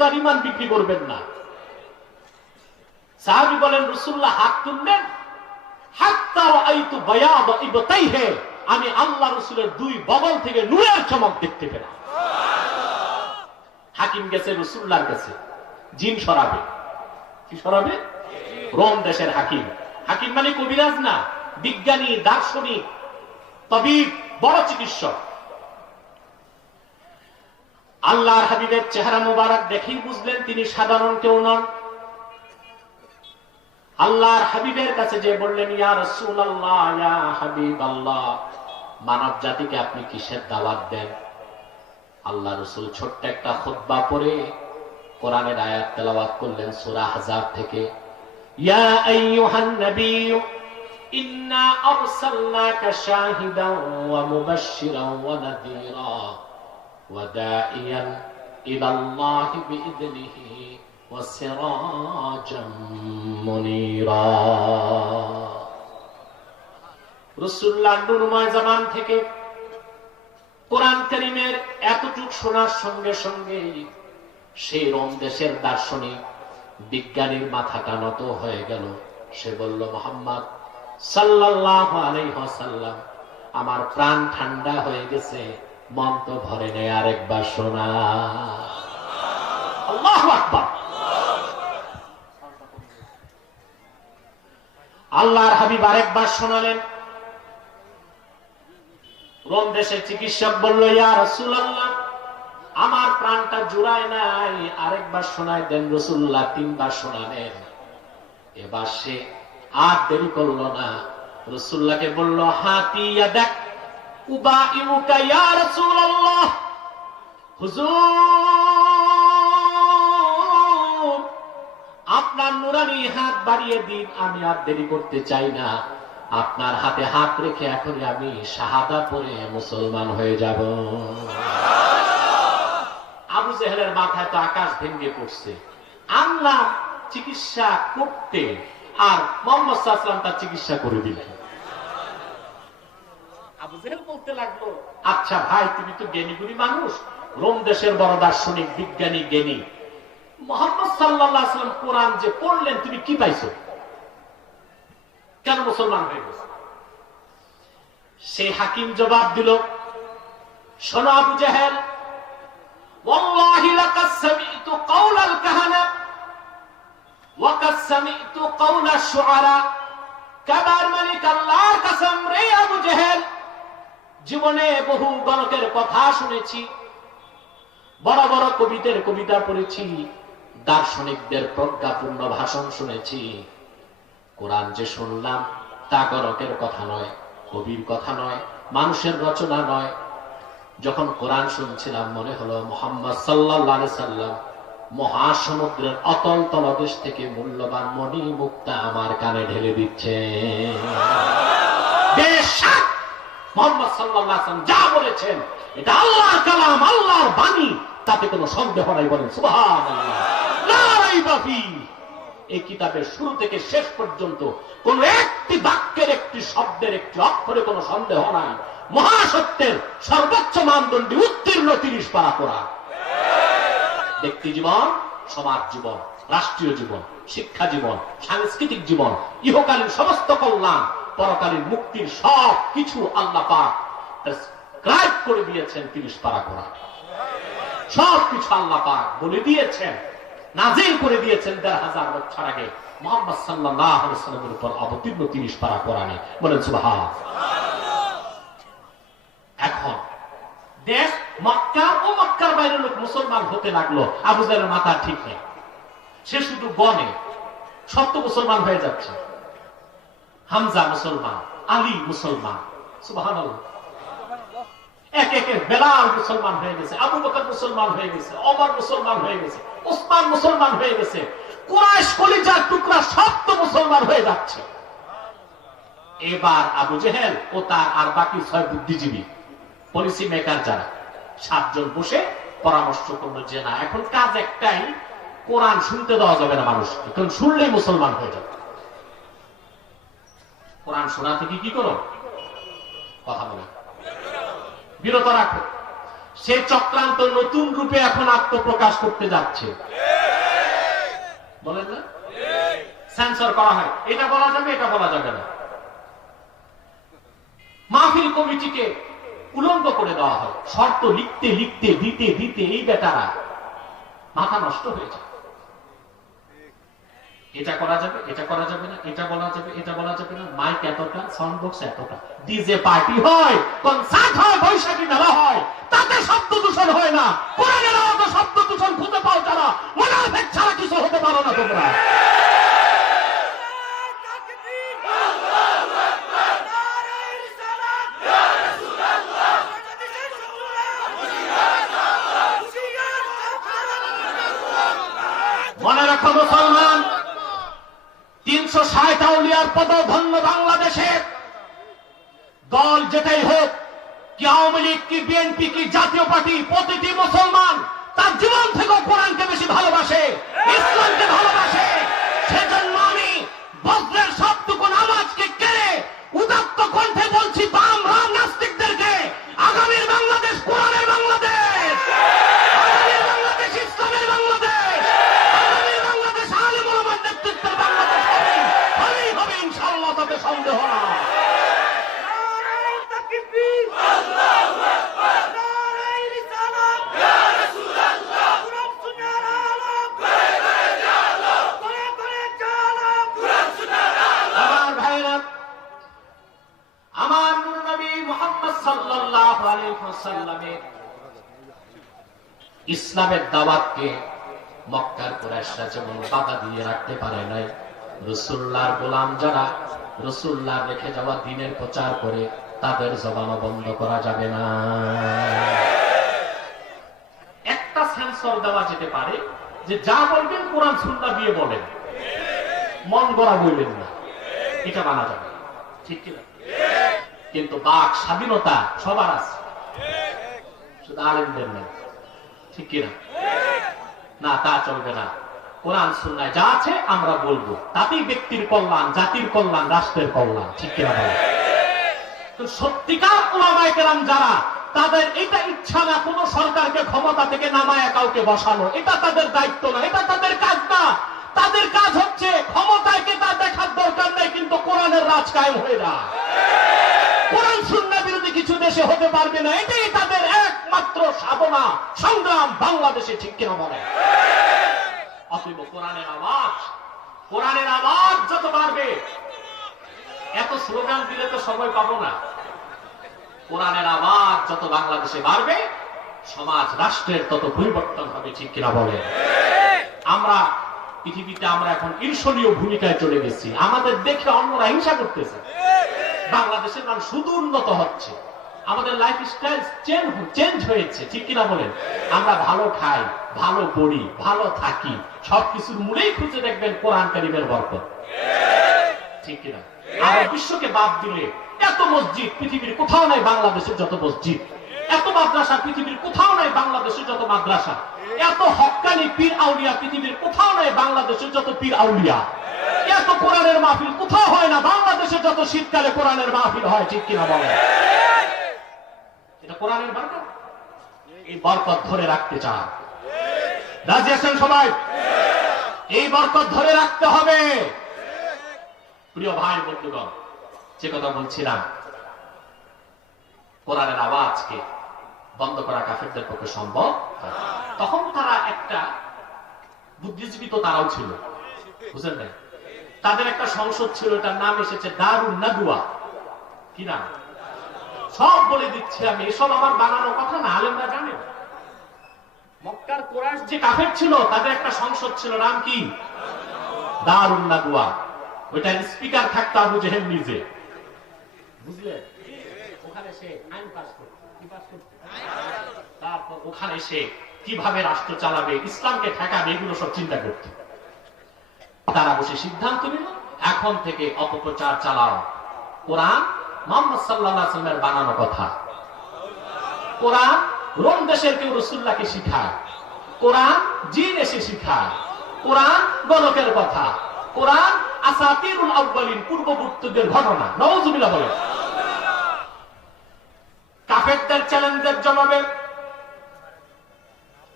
তো আর ইমান বিক্রি করবেন না। সাহাবী বলেন রাসূলুল্লাহ হাত তুললেন, হাত্তা রাআইতু বায়াদ ইবতাইহি, আমি আল্লাহ রাসূলের দুই বগল থেকে নূরের চমক দেখতে পেলাম। হাকিম গেছে রাসূলুল্লাহর কাছে, জিন সরাবে। কি সরাবে? রোম দেশের হাকিম। হাকিম মানে কবিরাজ না, বিজ্ঞানী, দার্শনিক, তাবিব, বড় চিকিৎসক। আল্লাহর হাবিবের চেহারা মুবারক দেখেই বুঝলেন তিনি সাধারণ কেউ নন। আল্লাহর হাবিবের কাছে যে বললেন, ইয়া রাসূলুল্লাহ, ইয়া হাবিবাল্লাহ, মানব জাতিকে আপনি কিসের দাওয়াত দেন? আল্লাহ রাসূল ছোট্ট একটা খুতবা পড়ে কোরআনের আয়াত তেলাওয়াত করলেন সূরা আহজাব থেকে, ইয়া আইয়ুহান নাবিয়্যু ইন্না আরসালনাকা শাহিদান ওয়া মুবাশশিরান ওয়া নাযীরা ওয়া দাঈয়ান ইলাল্লাহি বিইذনিহি ওয়া সিরাজাম মুনীরা। রাসূলুল্লাহ নূরময় জামান থেকে কোরআন কারীমের এতটুক শোনার সঙ্গে সঙ্গে সেই রোম দেশের দার্শনিক বিজ্ঞানীর মাথাটা নত হয়ে গেল। সে বলল, মুহাম্মদ সাল্লাল্লাহু আলাইহি ওয়াসাল্লাম, আমার প্রাণ ঠান্ডা হয়ে গেছে, মন তো ভরে নেই, আরেকবার শোনা। আল্লাহু আকবার। আল্লাহর হাবিব আরেকবার শোনালেন। রোম দেশের চিকিৎসক বলল, ইয়া রাসূলুল্লাহ, আমার প্রাণটা জুড়ায় নাই, আরেকবার শোনায় দেন। রাসূলুল্লাহ তিনবার শোনালেন। এবার সে আর দেরি করলো না, রাসূলুল্লাহকে বলল, হাতি ইয়াদাক উবাইউকা ইয়া রাসূলুল্লাহ। হুজুর, আপনার নুরানি হাত বাড়িয়ে দিন, আমি আর দেরি করতে চাই না। আপনার হাতে হাত রেখে এখন আমি শাহাদা পড়ে মুসলমান হয়ে যাব। আবু জেহেলের মাথায় তো আকাশ ভেঙে পড়ছে। আল্লাহ চিকিৎসা করতে আর মুহাম্মদ সাল্লাল্লাহু আলাইহি ওয়াসাল্লাম তার চিকিৎসা করে দিলেন। আবু জেহেল বলতে লাগলো, আচ্ছা ভাই, তুমি তো জ্ঞানীগুণী মানুষ, রোম দেশের বড় দার্শনিক, বিজ্ঞানী, জ্ঞানী, মুহাম্মদ সাল্লাল্লাহু আলাইহি ওয়াসাল্লাম কোরআন যে পড়লেন, তুমি কি পাইছো? কেন মুসলমান হয়ে গেছে? সেই হাকিম জবাব দিল, শোনো আবু জেহেল, ওয়াল্লাহি লাকাদ সামি'তু কাওলাল কাহানা ওয়া কাদ সামি'তু কাওলাশ শুআরা। কাবার মালিক আল্লাহর কসম রে আবু জেহেল, জীবনে বহু গণকের কথা শুনেছি, বড় বড় কবিদের কবিতা পড়েছি, দার্শনিকদের প্রজ্ঞাপূর্ণ ভাষণ শুনেছি। কোরআন যে শুনলাম তা গণকের কথা নয়, কবির কথা নয়, মানুষের রচনা নয়। যখন কোরআন শুনছিলাম মনে হলো মুহাম্মদ সাল্লাল্লাহু আলাইহি সাল্লাম মহাসমুদ্রের অতল তলদেশ থেকে মূল্যবান মণি মুক্তা আমার কানে ঢেলে দিচ্ছে। বেশক মুহাম্মদ সাল্লাল্লাহু আলাইহি সাল্লাম যা বলেছেন এটা আল্লাহর কালাম, আল্লাহর বাণী, তাতে কোনো সন্দেহ নাই। বলেন সুবহানাল্লাহ, লা রাইবা ফি। এই কিতাবের শুরু থেকে শেষ পর্যন্ত কোন একটি বাক্যের, একটি শব্দের, একটি অক্ষরে কোনো সন্দেহ নাই। মহাসত্যের সর্বোচ্চ মানদণ্ডে উত্তীর্ণ 30 পারা কোরআন। ব্যক্তি জীবন, সমাজ জীবন, রাষ্ট্রীয় জীবন, শিক্ষা জীবন, সাংস্কৃতিক জীবন, ইহকালীন সমস্ত কল্যাণ, পরকালীন মুক্তির সব কিছু আল্লাহ পাক প্রেসক্রাইব করে দিয়েছেন 30 পারা কোরআন। সব কিছু আল্লাহ পাক বলে দিয়েছেন, নাজিল করে দিয়েছেন ১৫০০ বছর আগে মুহাম্মদ সাল্লাল্লাহু আলাইহি ওয়াসাল্লামের উপর অবতীর্ণ 30 পারা কোরআনে। বলেন সুবহানাল্লাহ। এখন দেশ মক্কা ও মক্কার বাইরের লোক মুসলমান হতে লাগলো। আবু জাহেলের মাথা ঠিক নেই, সে শুধু বনে সত্য মুসলমান হয়ে যাচ্ছে। হামজা মুসলমান, আলী মুসলমান, সুবহানাল্লাহ। এক একে বেলাল মুসলমান হয়ে গেছে, আবু বকর মুসলমান হয়ে গেছে, ওমর মুসলমান হয়ে গেছে, ওসমান মুসলমান হয়ে গেছে, কুরাইশ কলিজার টুকরা সব তো মুসলমান হয়ে যাচ্ছে। এবার আবু জেহেল ও তার আর বাকি 6 বুদ্ধিজীবী, পলিসি মেকার যারা 7 জন বসে পরামর্শ করলো যে না, এখন কাজ একটাই, কোরআন শুনতে দেওয়া যাবে না মানুষকে, কারণ শুনলেই মুসলমান হয়ে যাবে। কোরআন শোনা থেকে কি করো? কথা বলে বিরত রাখো। সে চক্রান্ত নতুন রূপে এখন আত্মপ্রকাশ করতে যাচ্ছে। বলেন না, সেন্সর করা হয়, এটা বলা যাবে, এটা বলা যাবে না। মাহফিল কমিটিকে উলঙ্গ করে দেওয়া হয়, শর্ত লিখতে লিখতে দিতে দিতে এই বেটারা মাথা নষ্ট হয়ে যায়। এটা করা যাবে, এটা করা যাবে না, এটা বলা যাবে, এটা বলা যাবে না, মাইক এতটা, সাউন্ড বক্স এতটা, ডিজে পার্টি হয়, কনসার্ট হয়, বৈশাখী মেলা হয়, তাতে শব্দ দূষণ হয় না। কোরআনের আওয়াজে শব্দ দূষণ খুঁজে পাও যারা, মুনাফিক ছাড়া কিছু হতে পারো না তোমরা। মনে রাখো মুসলমান, 360 আউলিয়ার পদধন্য বাংলাদেশে দল যেটাই হোক, কি আওয়ামী লীগ, কি বিএনপি, কি জাতীয় পার্টি, প্রতিটি মুসলমান তার জীবন থেকে কোরআনকে বেশি ভালোবাসে, ইসলামকে ভালোবাসে। সেজন্য আমি বজ্রের সবটুকু নামাজকে কেড়ে উদাত্ত কণ্ঠে বলছি, বাম রাম নাস্তিকদেরকে, আগামীর বাংলাদেশ কোরআনের বাংলাদেশ, আগামীর বাংলাদেশ ইসলামের বাংলাদেশ, আগামীর বাংলাদেশ আলেম ওলামার নেতৃত্বের বাংলাদেশ হবেই হবে ইনশাআল্লাহ, তাতে সন্দেহ না। আমার নবী মুহাম্মদ সাল্লাল্লাহু আলাইহি ওয়াসাল্লামের ইসলামের দাওয়াতকে মক্কার কুরাইশরা যেমন বাধা দিয়ে রাখতে পারে নাই, রাসূলুল্লাহর গোলাম যারা রাসূলুল্লাহ রেখে যাওয়া দ্বীনের প্রচার করে তাদের জবানও বন্ধ করা যাবে না। একটা সেন্সর দেওয়া যেতে পারে যে যা বলবেন কোরআন সুন্নাহ দিয়ে বলেন, মন গড়া বলবেন না, এটা মানা যাবে, ঠিক কি না? কিন্তু বাক স্বাধীনতা সবার আছে, শুধু আলেমদের নেই, ঠিক কিনা? না, তা চলবে না। কোরআন সুন্নাহ যা আছে আমরা বলবো, তাতেই ব্যক্তির কল্যাণ, জাতির কল্যাণ, রাষ্ট্রের কল্যাণ, ঠিক কিনা বলে? তো সত্যিকার উলামায়ে কেরাম যারা, তাদের এটা ইচ্ছা না কোন সরকারকে ক্ষমতা থেকে নামায়া কাউকে বসানো, এটা তাদের দায়িত্ব না, এটা তাদের কাজ না। তাদের কাজ হচ্ছে ক্ষমতায় কে তা দেখার দরকার নেই, কিন্তু কোরআনের রাজ কায়েম হয়ে যায়। কোরআন সুন্নাহ বিরোধী কিছু দেশে হতে পারবে না, এটাই তাদের একমাত্র সাধনা সংগ্রাম বাংলাদেশে, ঠিক কিনা বলে? অতএব কোরআনের আওয়াজ যত বাড়বে, এত স্লোগান দিলে তো সময় পাবো না। কোরআনের আওয়াজ যত বাংলাদেশে বাড়বে, সমাজ রাষ্ট্রের তত পরিবর্তন হবে, ঠিক কিনা বলে? আমরা পৃথিবীতে আমরা এখন ঈর্ষণীয় ভূমিকায় চলে গেছি, আমাদের দেখে অন্যরা হিংসা করতেছে। বাংলাদেশের মানুষ শুধু উন্নত হচ্ছে, আমাদের লাইফ স্টাইল চেঞ্জ হয়েছে, ঠিক কিনা বলেন? আমরা ভালো খাই, ভালো পড়ি, ভালো থাকি, সবকিছুর মূলেই খুঁজে দেখবেন কোরআন কারীমের বরকত, ঠিক কিনা? আর বিশ্বকে বাদ দিলে এত মসজিদ পৃথিবীর কোথাও নাই, বাংলাদেশের যত মসজিদ, এত মাদ্রাসা পৃথিবীর কোথাও নাই, বাংলাদেশের যত মাদ্রাসা, এত হক্কানি পীর আউলিয়া পৃথিবীর কোথাও নাই, বাংলাদেশের যত পীর আউলিয়া, এত কোরআনের মাহফিল কোথাও হয় না, বাংলাদেশে যত শীতকালে কোরআনের মাহফিল হয়, ঠিক কিনা বলে? এটা কোরআনের বরকত। এই বরকত ধরে রাখতে চান? রাজি আছেন সবাই? এই বরকত ধরে রাখতে হবে। প্রিয় ভাই বন্ধুগণ, যে কথা বলছিলাম, কোরআনের আওয়াজকে বন্ধ করা কাফেরদের পক্ষে সম্ভব। তখন তারা একটা বুদ্ধিজীবী, তো তারাও ছিল, বুঝলেন না? তাদের একটা সংসদ ছিল, এটার নাম এসেছে দারুন নাদওয়া। কি নাম? সব বলে দিচ্ছি আমি, এসব আমার বানানো কথা না, আলেমরা জানেন। মক্কার কুরাইশ যে কাফের ছিল, তাদের একটা সংসদ ছিল, নাম কি? দারুন নাদওয়া। ওইটার স্পিকার থাকতো আবু জেহেল নিজে, বুঝলেন? ওখানে সে আইন পাস করত, কি পাস করত? তারপর ওখানে সে কিভাবে রাষ্ট্র চালাবে, ইসলামকে ঠেকাবে, এগুলো সব চিন্তা করত। তারা বসে সিদ্ধান্ত নিল, এখন থেকে অপপ্রচার চালাও। কোরআন মুহাম্মদ সাল্লাল্লাহু আলাইহি ওয়াসাল্লামের বানানো কথা। কোরআন রোম দেশের কেউ রাসূলুল্লাহকে শিখায়, কোরআন জিন এসে শিখায়, কোরআন গণকের কথা, কোরআন আসাতিরুল আউয়ালিন, পূর্ববর্তীদের ঘটনা। নাউযুবিল্লাহ বলেন। কাফেরদের চ্যালেঞ্জের জবাবে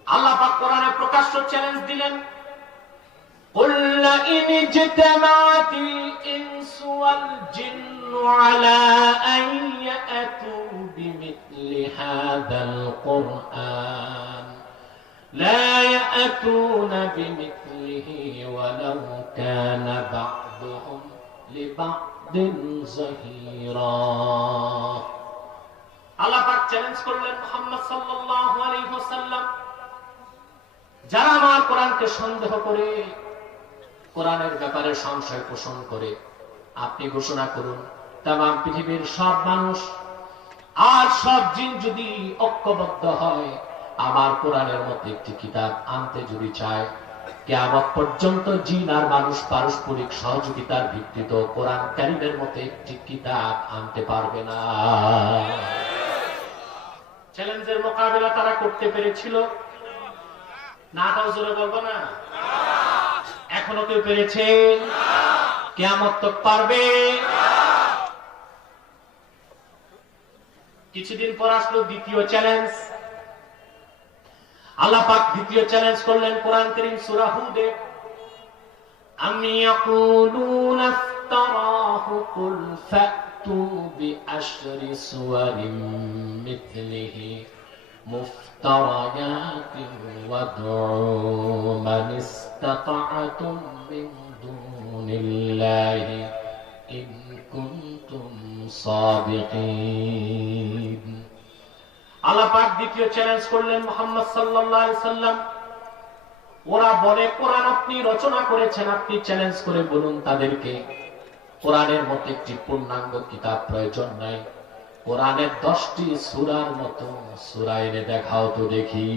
আল্লাহ পাক কোরআনে প্রকাশ্য চ্যালেঞ্জ দিলেন, قل إن اجتمعت الإنس والجن على أن يأتوا بمثل هذا القرآن لا يأتون بمثله ولو كان بعضهم لبعض ظهيرا। আল্লাহ পাক চ্যালেঞ্জ করলেন মুহাম্মদ সাল্লাল্লাহু আলাইহি ওয়াসাল্লাম, যারা আমার কোরআনকে সন্দেহ করে, কোরআনের ব্যাপারে সংশয় পোষণ করে, আপনি ঘোষণা করুন তামাম পৃথিবীর সব মানুষ আর সব জিন যদি ঐক্যবদ্ধ হয় আমার কোরআনের মধ্যে একটি কিতাব আনতে যদি চায়, কিয়ামত পর্যন্ত জিন আর মানুষ পারস্পরিক সহযোগিতার ভিত্তিতে কোরআন কারীমের মধ্যে একটি কিতাব আনতে পারবে না। চ্যালেঞ্জের মোকাবেলা তারা করতে পেরেছিল না? তাও জোরে বলবো না? এখনো কেউ পেরেছে? কিয়ামত তক পারবে? কিছুদিন পর আসলো দ্বিতীয় চ্যালেঞ্জ। আল্লাহ পাক দ্বিতীয় চ্যালেঞ্জ করলেন কোরআন কারীম সূরা হুদে, আম ইয়াকুলুনা ইফতারাহু কুল ফাতু বিআশরি সুওয়ারিন মিথলিহি মুফতারায়াতিন ওয়াদউ মান ইসতাতা'তুম মিন দুনিল্লাহি ইন কুনতুম সাদিকিন। আল্লাহ পাক দ্বিতীয় চ্যালেঞ্জ করলেন মুহাম্মদ সাল্লাল্লাহু আলাইহি সাল্লাম, ওরা বলে কোরআন আপনি রচনা করেছেন, আপনি চ্যালেঞ্জ করে বলুন তাদেরকে কোরআনের মতো একটি পূর্ণাঙ্গ কিতাব প্রয়োজন নাই, কোরআনের 10টি সূরার মতো সূরা এনে দেখাও তো দেখি।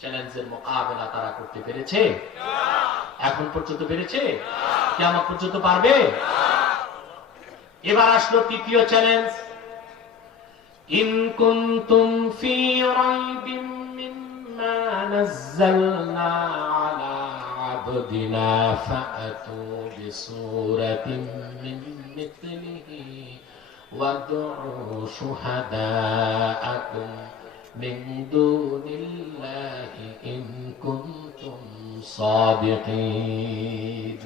চ্যালেঞ্জের মোকাবেলা তারা করতে পেরেছে? এখন পর্যন্ত পেরেছে? কিয়ামত পর্যন্ত পারবে? এবার আসলো তৃতীয় চ্যালেঞ্জ, ইন কুনতুম ফি রাইবিন মিম্মা নাযালনা আলা আবদিনা ফাআতু বিসূরাতিন মিন মিথলিহি ওয়াদউ শুহাদাআকুম মিন দুনিল্লাহি ইন কুনতুম সাদিকিন।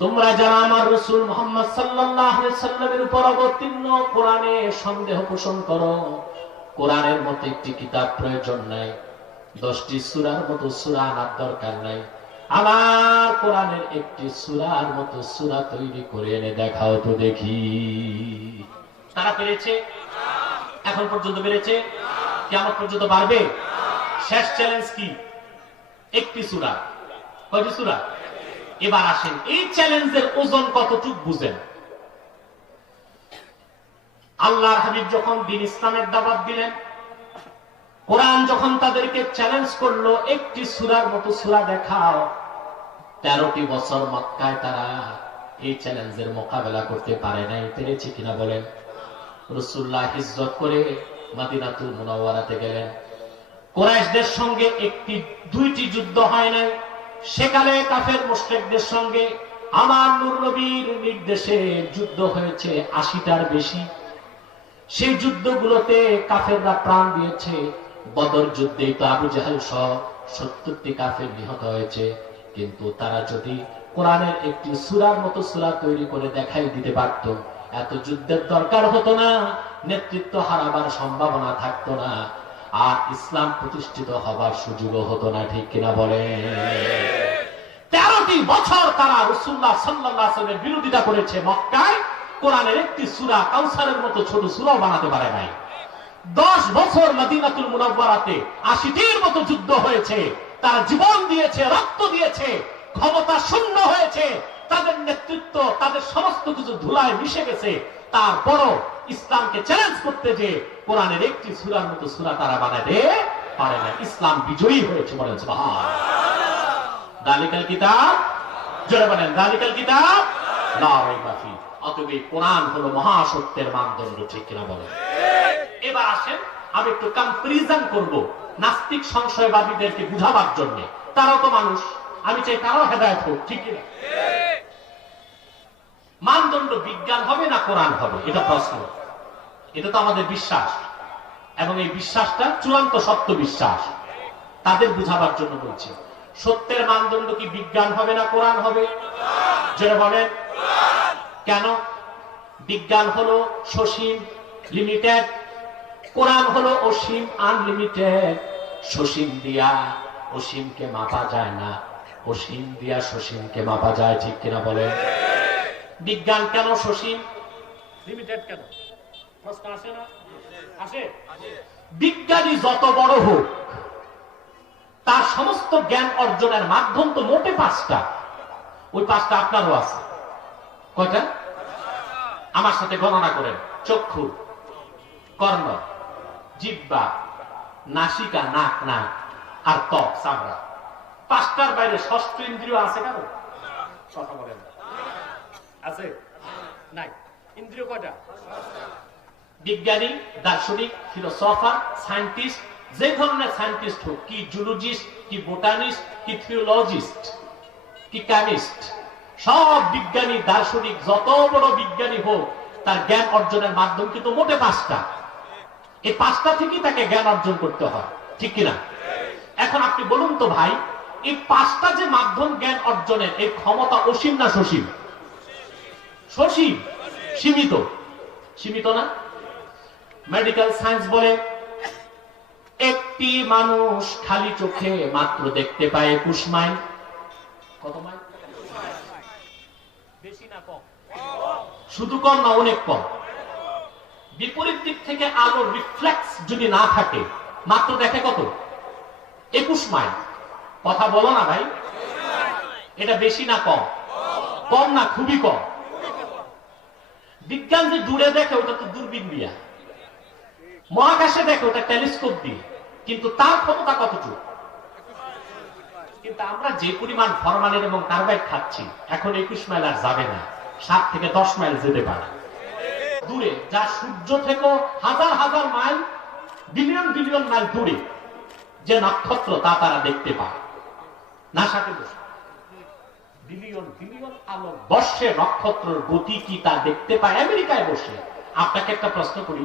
তোমরা যারা আমার রাসূল মুহাম্মদ সাল্লাল্লাহু আলাইহি সাল্লামের উপর অবতীর্ণ কোরআনে সন্দেহ পোষণ করো, কোরআনের মতো একটি কিতাব প্রয়োজন নাই, 10টি সূরার মতো সূরা আনার দরকার নাই, আমার কোরআনের একটি সূরার মতো সূরা তৈরি করে এনে দেখাও তো দেখি। তারা পেরেছে? এখন পর্যন্ত পেরেছে? কিয়ামত পর্যন্ত পারবে? শেষ চ্যালেঞ্জ কি? একটি সূরা। কয়টি সূরা? এবার আসেন এই চ্যালেঞ্জের ওজন কতটুক বুঝেন। আল্লাহর হাবিব যখন দ্বীন ইসলামের দাওয়াত দিলেন, কোরআন যখন তাদেরকে চ্যালেঞ্জ করলো একটি সূরার মতো সূরা দেখাও, 13টি বছর মক্কায় তারা এই চ্যালেঞ্জের মোকাবেলা করতে পারে নাই। পেরেছে কিনা বলেন? রাসূলুল্লাহ হিজরত করে মদিনাতুল মুনাওয়ারাতে গেলেন, কুরাইশদের সঙ্গে দুইটি যুদ্ধ হয় নাই, সেকালে কাফের মুশরিকদের সঙ্গে আমার নূর নবীর নির্দেশে যুদ্ধ হয়েছে 80টার বেশি। সেই যুদ্ধগুলোতে কাফেররা প্রাণ দিয়েছে। বদর যুদ্ধে তো আবু জাহেল সহ 70টি কাফের নিহত হয়েছে। কিন্তু তারা যদি কোরআনের একটি সূরার মতো সূরা তৈরি করে দেখাই দিতে পারত, এত যুদ্ধের দরকার হতো না, নেতৃত্ব হারাবার সম্ভাবনা থাকতো না, আর ইসলাম প্রতিষ্ঠিত হবার সুযোগও হতো না। ঠিক কিনা বলে? 13টি বছর তারা রাসূলুল্লাহ সাল্লাল্লাহু আলাইহি ওয়াসাল্লামের বিরোধিতা করেছে মক্কায়, কোরআনের একটি সূরা কাউসারের মতো ছোট সূরাও বানাতে পারে নাই। 10 বছর মদিনাতুল মুনাওয়ারাতে 80টির মতো যুদ্ধ হয়েছে, তারা জীবন দিয়েছে, রক্ত দিয়েছে, ক্ষমতা শূন্য হয়েছে, তাদের নেতৃত্ব, তাদের সমস্ত কিছু ধুলায় মিশে গেছে। তারপরও ইসলামকে চ্যালেঞ্জ করতে যে কোরআনের একটি সূরার মতো সূরা তারা বানাতে পারে না। ইসলাম বিজয়ী হয়েছে। বলেন সুবহানাল্লাহ। দালিকাল কিতাব, জোরে বলেন দালিকাল কিতাব লা রাইবা ফি। অতএব কোরআন হলো মহাসত্যের মানদণ্ড। ঠিক কিনা বলেন? এবার আসেন আমি একটু কম্পারিজন করব নাস্তিক সংশয়বাদীদেরকে বুঝাবার জন্য। তারাও তো মানুষ, আমি চাই তারাও হেদায়েত হোক। ঠিক কিনা? মানদণ্ড বিজ্ঞান হবে না কোরআন হবে, এটা প্রশ্ন। এটা তো আমাদের বিশ্বাস। এবং এই বিশ্বাসটা চূড়ান্ত সত্য বিশ্বাস, তাদের বুঝাবার জন্য বলছি। সত্যের মানদণ্ড কি বিজ্ঞান হবে না কোরআন হবে? যেটা বলেন কেন? বিজ্ঞান হলো সসীম লিমিটেড, কোরআন হলো অসীম আনলিমিটেড। সসীম দিয়া অসীমকে মাপা যায় না, অসীম দিয়া সসীমকে মাপা যায়, ঠিক কিনা বলেন? বিজ্ঞান কেন সসীম লিমিটেড কেন? প্রশ্ন আসে না? আসে। বিজ্ঞানী যত বড় হোক, তার সমস্ত জ্ঞান অর্জনের মাধ্যম তো মোটে 5টা। ওই 5টা আপনারও আছে। কয়টা? আমার সাথে গণনা করেন। চক্ষু, কর্ণ, জিহ্বা, নাসিকা, নাক, নাক আর ত্বক, চামড়া। 5টার বাইরে ষষ্ঠ ইন্দ্রিয় আছে কারো? কথা বলেন। আছে? নাই। ইন্দ্রিয় কয়টা? বিজ্ঞানী, দার্শনিক, ফিলোসফার, সায়েন্টিস্ট, যে ধরনের সায়েন্টিস্ট হোক, কি জুলজিস্ট, কি বোটানিস্ট, কি থিওলজিস্ট, কি কেমিস্ট, সব বিজ্ঞানী দার্শনিক যত বড় বিজ্ঞানী হোক, তার জ্ঞান অর্জনের মাধ্যম কিন্তু মোটে 5টা। এই 5টা থেকেই তাকে জ্ঞান অর্জন করতে হয়, ঠিক কিনা? এখন আপনি বলুন তো ভাই, এই 5টা যে মাধ্যম জ্ঞান অর্জনের, এই ক্ষমতা অসীম না সসীম? সসীম। সীমিত। সীমিত না? মেডিকেল সায়েন্স বলে একটি মানুষ খালি চোখে মাত্র দেখতে পায় 21 মাইল। কত মাইল? বেশি না কম? শুধু কম না, অনেক কম। বিপরীত দিক থেকে আলোর রিফ্লেক্স যদি না থাকে, মাত্র দেখে কত? 21 মাইল। কথা বলো না ভাই, এটা বেশি না কম? কম না, খুবই কম। বিজ্ঞান যে দূরে দেখে ওটা তো দূরবীন দিয়া, মহাকাশে দেখে ওটা টেলিস্কোপ দিয়ে, কিন্তু তার ক্ষমতা কতটুকু? কিন্তু আমরা যে পরিমাণ ফরমালিন এবং কার্বাইড খাচ্ছি, এখন 21 মাইল আর যাবে না, 7 থেকে 10 মাইল যেতে পারে দূরে, যা সূর্য থেকে হাজার হাজার মাইল, বিলিয়ন বিলিয়ন মাইল দূরে যে নক্ষত্র, তা তারা দেখতে পায় নাসাতে বসে। বিলিয়ন বিলিয়ন আলো বর্ষে নক্ষত্রের গতি কি তা দেখতে পায় আমেরিকায় বসে। আপনাকে একটা প্রশ্ন করি,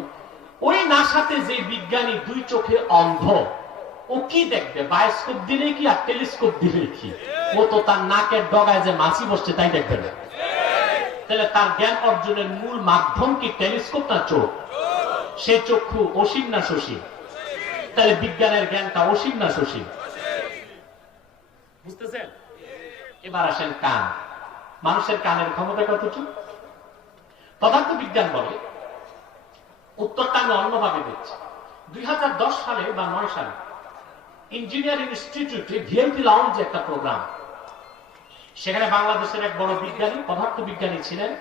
ওই নাসাতে যে বিজ্ঞানী 2 চোখে অন্ধ, ও কি দেখবে? বায়োস্কোপ দিলে কি আর টেলিস্কোপ দিলে কি? ও তো তার নাকের ডগায় যে মাছি বসছে তাই দেখবে না। তাহলে তার জ্ঞান অর্জনের মূল মাধ্যম কি টেলিস্কোপ না চোখ? সে চক্ষু অসীম না সসীম? তাহলে বিজ্ঞানের জ্ঞানটা অসীম না সসীম? বুঝতেছেন? এবার আসেন কান। মানুষের কানের ক্ষমতা কতটুকু? পদার্থ বিজ্ঞান বলে, উত্তরটা আমি অন্যভাবে দিচ্ছি। 2010 সালে বা 9 সালে ইঞ্জিনিয়ার ইনস্টিটিউটে ভিআইপি লাউঞ্জে একটা প্রোগ্রাম, সেখানে বাংলাদেশের এক বড় বিজ্ঞানী, পদার্থ বিজ্ঞানী ছিলেন,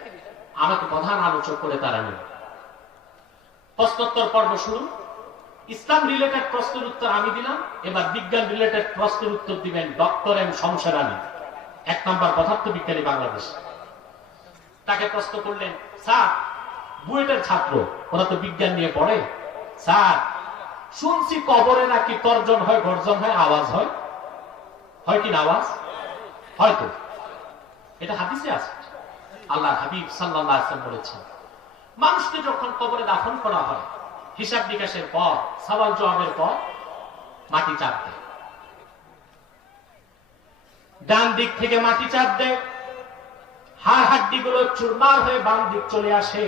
আমাকে প্রধান আলোচক করে তারা নিল। প্রশ্নোত্তর পর্ব শুরু। ইসলাম রিলেটেড প্রশ্নের উত্তর আমি দিলাম, এবার বিজ্ঞান রিলেটেড প্রশ্নের উত্তর দিবেন ডক্টর এম শমশের আলী, 1 নম্বর পদার্থ বিজ্ঞানী বাংলাদেশ। তাকে প্রশ্ন করলেন, স্যার বুয়েটের ছাত্র, ওরা তো বিজ্ঞান নিয়ে পড়ে, স্যার শুনছি কবরে নাকি তর্জন হয়, গর্জন হয়, আওয়াজ হয়, হয় কি না আওয়াজ? হয়তো এটা হাদিসে আছে। আল্লাহ হাবিব সাল্লাল্লাহু আলাইহি ওয়াসাল্লাম বলেছেন, মানুষকে যখন কবরে দাফন করা হয়, হিসাব নিকাশের পর, সওয়াল জবাবের পর মাটি চাপ দেয়। ডান দিক থেকে মাটি চাপ দেয়, হাড় হাড্ডি গুলো চুরমার হয়ে বাম দিক চলে আসে।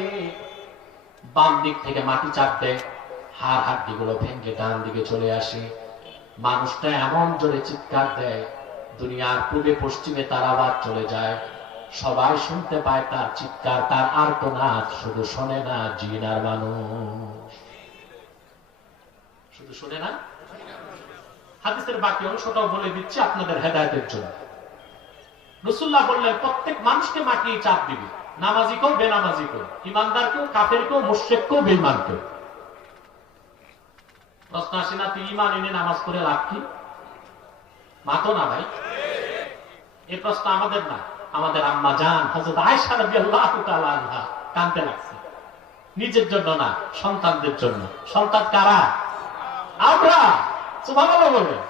বাম দিক থেকে মাটি চাপ দেয়, হাড় হাড্ডি গুলো ভেঙে ডান দিকে চলে আসে। মানুষটা এমন জোরে চিৎকার দেয়, দুনিয়ার পূর্বে পশ্চিমে তার আওয়াজ চলে যায়, সবাই শুনতে পায় তার চিৎকার, তার আর্তনাদ, শুধু শোনে না জিন আর মানুষ। শুধু শোনে না। হাদিসের বাকি অংশটাও বলে দিচ্ছি আপনাদের হেদায়েতের জন্য। রাসূলুল্লাহ বললেন, প্রত্যেক মানুষকে মাটি চাপ দিবে, নামাজি কেও, বেনামাজি কেও, ইমানদার কেও, কাফের কেও, মুশরিক কেও, বেঈমান কেও। প্রশ্ন আসে না, তুই ইমান এনে নামাজ পড়ে লাভ কি? মাতো না ভাই। এই প্রশ্ন আমাদের না, আমাদের আম্মা জান হযরত আয়েশা রাদিয়াল্লাহু তাআলা আনহা কাঁদতে লাগছে, নিজের জন্য না, সন্তানদের জন্য। সন্তান কারা? আমরা। সুবহানাল্লাহ বলেন।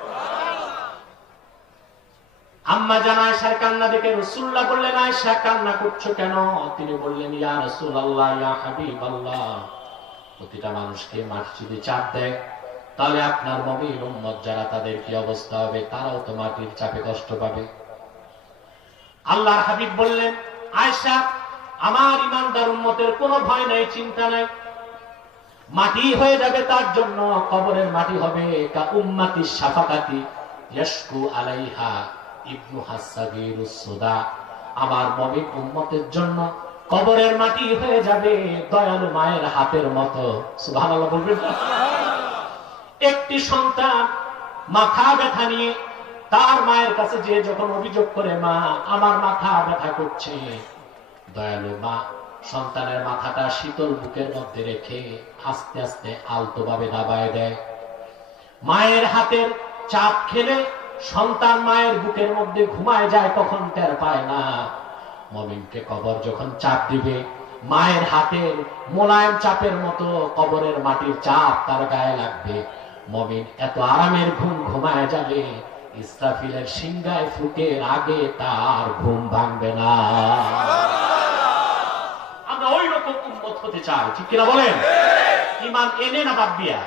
আম্মা জান আয়েশার কান্না দেখে রাসূলুল্লাহ বললেন, আয়েশা কান্না করছো কেন? তিনি বললেন, ইয়া রাসূলুল্লাহ, ইয়া হাবিবাল্লাহ, প্রতিটা মানুষকে মাটি যদি চাপ দেয়, তাহলে আপনার মুমিন উম্মত যারা, তাদের কি অবস্থা হবে? তারাও তো মাটির চাপে কষ্ট পাবে। আল্লাহর হাবিব বললেন, আয়েশা, আমার ইমানদার উম্মতের কোনো ভয় নাই, চিন্তা নাই, মাটি হয়ে যাবে তার জন্য, কবরের মাটি হবে কা উম্মতি শাফাকাতি ইয়াশকু আলাইহা ইবনু হাসাগিরুস সুদা। আমার মুমিন উম্মতের জন্য কবরের মাটি হয়ে যাবে দয়ালু মায়ের হাতের মতো। সুবহানাল্লাহ বলবেন। একটি সন্তান মাথা ব্যথা নিয়ে তার মায়ের কাছে যে যখন অভিযোগ করে, মা আমার মাথা ব্যথা করছে, দয়ালু মা সন্তানের মাথাটা শীতল বুকের মধ্যে রেখে আস্তে আস্তে আলতো ভাবে দাবায় দেয়। মায়ের হাতের চাপ খেলে সন্তান মায়ের বুকের মধ্যে ঘুমায় যায়, কখন টের পায় না। মুমিনকে কবর যখন চাপ দিবে, মায়ের হাতের মোলায়েম চাপের মতো কবরের মাটির চাপ তার গায়ে লাগবে। মুমিন এত আরামের ঘুম ঘুমায় যাবে, ইসরাফিলের সিংহায় ফুকের আগে তার ঘুম ভাঙবে না। আমরা ওই রকম উম্মত হতে চাই, ঠিক কিনা বলেন? ঈমান এনে না বাদ দিয়া,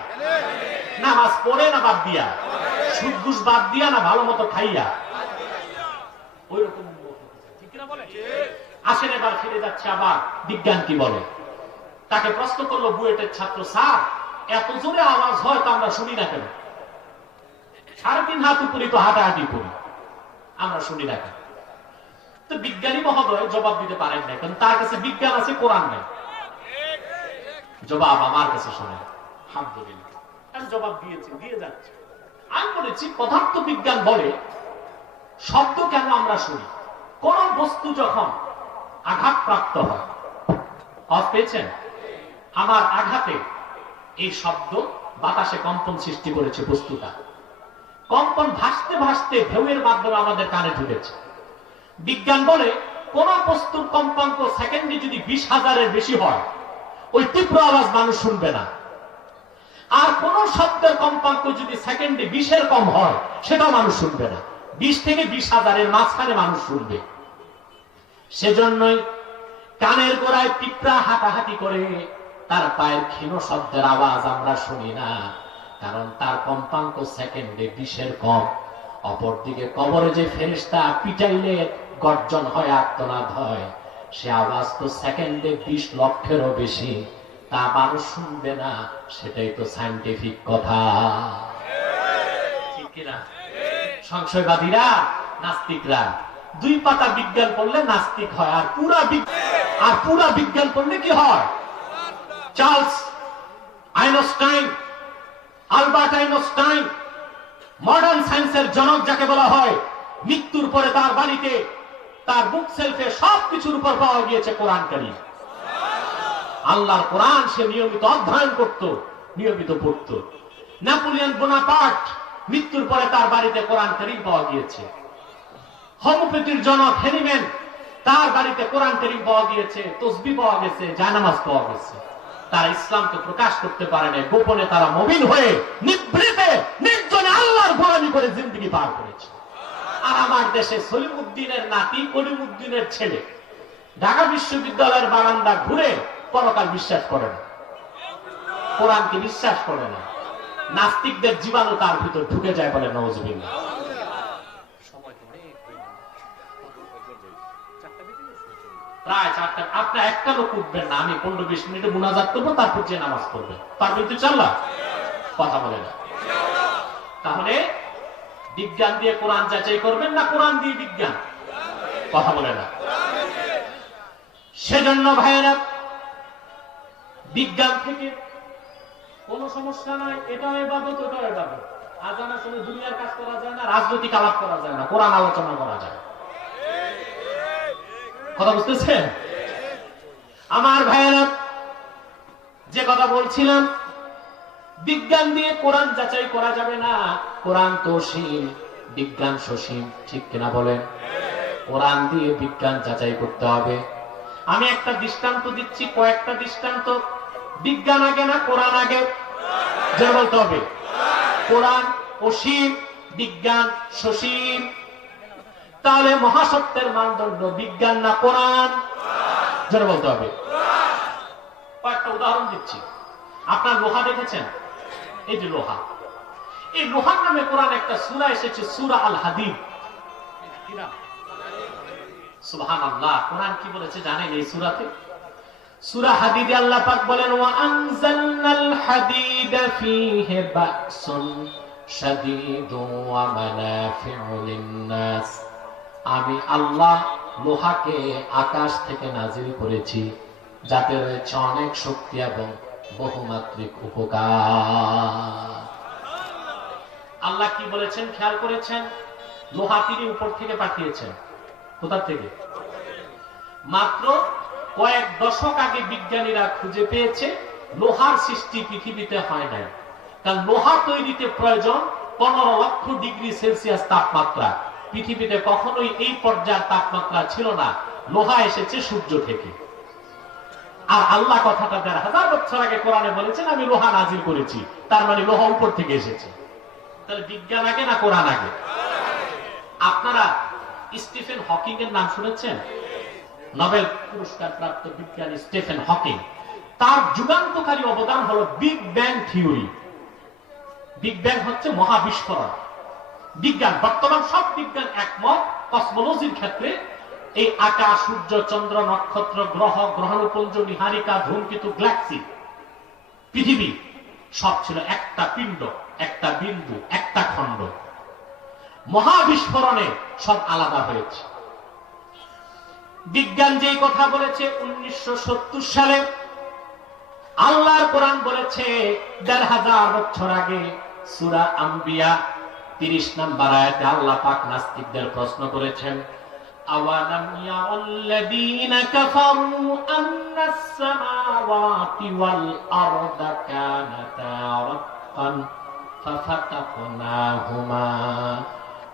নামাজ পড়ে না বাদ দিয়া, সুদ ঘুষ বাদ দিয়া না ভালো মতো খাইয়া, ওই রকম উম্মত হতে চাই, ঠিক কিনা বলেন? আসেন এবার ফিরে যাচ্ছে আবার বিজ্ঞান কি বলে। তাকে প্রশ্ন করলো বুয়েটের ছাত্র, স্যার এত জোরে আওয়াজ হয় তো আমরা শুনি না কেন? 3.5 হাত উপরে তো হাঁটাহাঁটি করি, আমরা শুনি না কেন? তো বিজ্ঞানী মহোদয় জবাব দিতে পারেন না, কারণ তার কাছে বিজ্ঞান আছে, কোরআন নাই। জবাব আমার কাছে শোনে, আলহামদুলিল্লাহ আমি জবাব দিয়েছি, দিয়ে যাচ্ছি। আমি বলেছি পদার্থ বিজ্ঞান বলে শব্দ কেন আমরা শুনি? কোন বস্তু যখন আঘাতপ্রাপ্ত হয়, আওয়াজ পেয়েছেন? আমার আঘাতে এই শব্দ বাতাসে কম্পন সৃষ্টি করেছে, বস্তুটা কম্পন ভাসতে ভাসতে ঢেউয়ের মাধ্যমে আমাদের কানে ঢুকেছে। বিজ্ঞান বলে কোন বস্তুর কম্পাঙ্ক সেকেন্ডে যদি 20,000-এর বেশি হয়, ওই তীব্র আওয়াজ মানুষ শুনবে না। আর কোন শব্দের কম্পাঙ্ক যদি সেকেন্ডে 20-এর কম হয়, সেটাও মানুষ শুনবে না। 20 থেকে 20,000-এর মাঝখানে মানুষ শুনবে। সেজন্যই কানের গোড়ায় পিঁপড়া হাঁটাহাঁটি করে তার পায়ের ক্ষীণ শব্দের আওয়াজ আমরা শুনি না, কারণ তার কম্পাঙ্ক সেকেন্ডে 20-এর কম। অপরদিকে কবরে যে ফেরেশতা পিটাইলে গর্জন হয়, আর্তনাদ হয়, সে আওয়াজ তো সেকেন্ডে 20 লক্ষেরও বেশি, তা মানুষ শুনবে না। সেটাই তো সায়েন্টিফিক কথা, ঠিক কিনা? সংশয়বাদীরা, নাস্তিকরা 2 পাতা বিজ্ঞান পড়লে নাস্তিক হয়, আর পুরা বিজ্ঞান পড়লে কি হয়? Charles Einstein, Albert Einstein, modern সায়েন্সের জনক যাকে বলা হয়, মৃত্যুর পরে তার বাড়িতে তার বুক সেলফে সবকিছুর উপর পাওয়া গিয়েছে কোরআন কারীম। আল্লাহর কোরআন সে নিয়মিত অধ্যয়ন করত, নিয়মিত পড়ত। নেপোলিয়ন বোনাপার্ট, মৃত্যুর পরে তার বাড়িতে কোরআন কারীম পাওয়া গিয়েছে। হোমিওপ্যাথির জনক হেনিম্যান, তার বাড়িতে কোরআন কারীম পাওয়া গিয়েছে, তসবিহ পাওয়া গেছে, জায়নামাজ পাওয়া গেছে। তারা ইসলামকে প্রকাশ করতে পারে না, গোপনে তারা মুমিন হয়ে নিভৃতে নির্জনে আল্লাহর গোলামি করে জিন্দেগি পার করেছে। আর আমার দেশে সলিমউদ্দিনের নাতি কলিমউদ্দিনের ছেলে ঢাকা বিশ্ববিদ্যালয়ের বারান্দা ঘুরে পরকাল বিশ্বাস করে না, কোরআনকে বিশ্বাস করে না। নাস্তিকদের জীবাণু তার ভিতর ঢুকে যায় বলে নাউজুবিল্লাহ। প্রায় 4টা, আপনার একটা লোক উঠবেন না, আমি 15-20 মিনিটে মুনাজাত করবো, তারপর যে নামাজ পড়বে। পারবেন তো ইনশাআল্লাহ? কথা বলে না। তাহলে বিজ্ঞান দিয়ে কোরআন যাচাই করবেন না কোরআন দিয়ে বিজ্ঞান? কথা বলে না। সেজন্য ভাইয়েরা, বিজ্ঞান থেকে কোনো সমস্যা নাই, এটাও ইবাদত, ওটাও ইবাদত। আজানের সময় দুনিয়ার কাজ করা যায় না, রাজনৈতিক আলাপ করা যায় না, কোরআন আলোচনা করা যায়। কথা বুঝতেছেন আমার ভাইয়েরা? যে কথা বলছিলাম, বিজ্ঞান দিয়ে কোরআন যাচাই করা যাবে না। কোরআন তো অসীম, বিজ্ঞান সসীম, ঠিক কিনা বলেন? কোরআন দিয়ে বিজ্ঞান যাচাই করতে হবে। আমি একটা দৃষ্টান্ত দিচ্ছি, কয়েকটা দৃষ্টান্ত। বিজ্ঞান আগে না কোরআন আগে? যে বলতে হবে কোরআন অসীম, বিজ্ঞান সসীম। তাহলে মহাসত্যের মানদণ্ড বিজ্ঞান না কোরআন? যেটা বলতে হবে। কয়েকটা উদাহরণ দিচ্ছি। আপনার লোহা দেখেছেন? এই যে লোহা, এই লোহার নামে কোরআন একটা সূরা এসেছে, সূরা আল হাদিদ। সুবহানাল্লাহ, কোরআন কি বলেছে জানেন এই সূরাতে? সূরা হাদিদে আল্লাহ পাক বলেন, ওয়া আনজালনাল হাদিদা ফীহি বা'সুন শাদীদুন ওয়া মানাফি'ু লিন-নাস। আমি আল্লাহ লোহাকে আকাশ থেকে নাজিল করেছি, যাতে রয়েছে অনেক শক্তি এবং বহুমাত্রিক উপকার। আল্লাহ কি বলেছেন খেয়াল করেছেন? লোহা তিনি উপর থেকে পাঠিয়েছেন। কোথা থেকে? মাত্র কয়েক দশক আগে বিজ্ঞানীরা খুঁজে পেয়েছে লোহার সৃষ্টি পৃথিবীতে হয় নাই। কারণ লোহা তৈরিতে প্রয়োজন 15 লক্ষ ডিগ্রি সেলসিয়াস তাপমাত্রা। পৃথিবীতে কখনোই এই পর্যায়ের তাপমাত্রা ছিল না। লোহা এসেছে সূর্য থেকে। আর আল্লাহ কথাটা 1000 বছর আগে কোরআনে বলেছেন, আমি লোহা নাজিল করেছি। তার মানে লোহা উপর থেকে এসেছে। তাহলে বিজ্ঞান আগে না কোরআন আগে? আপনারা স্টিফেন হকিং এর নাম শুনেছেন? নোবেল পুরস্কার প্রাপ্ত বিজ্ঞানী স্টিফেন হকিং। তার যুগান্তকারী অবদান হলো big bang theory. Big bang হচ্ছে মহাবিস্ফোরণ। বিজ্ঞান, বর্তমান সব বিজ্ঞান একমত কসমোলজির ক্ষেত্রে এই আকাশ, সূর্য, চন্দ্র, নক্ষত্র, গ্রহ, গ্রহাণুপুঞ্জ, নিহারিকা, ধূমকেতু, গ্যালাক্সি, পৃথিবী সব ছিল একটা পিণ্ড, একটা বিন্দু, একটা খণ্ড। মহাবিস্ফোরণে সব আলাদা হয়েছে। বিজ্ঞান যেই কথা বলেছে 1970 সালে, আল্লাহর কোরআন বলেছে 1500 বছর আগে। সূরা আম্বিয়া 30 নম্বর আয়াতে আল্লাহ পাক নাস্তিকদের প্রশ্ন করেছেন, আওয়ালাম ইয়াল্লাযীনা কাফারু আন্নাস সামাওয়াতি ওয়াল আরদা কানাতা রাতকান ফাফাতাকনাহুমা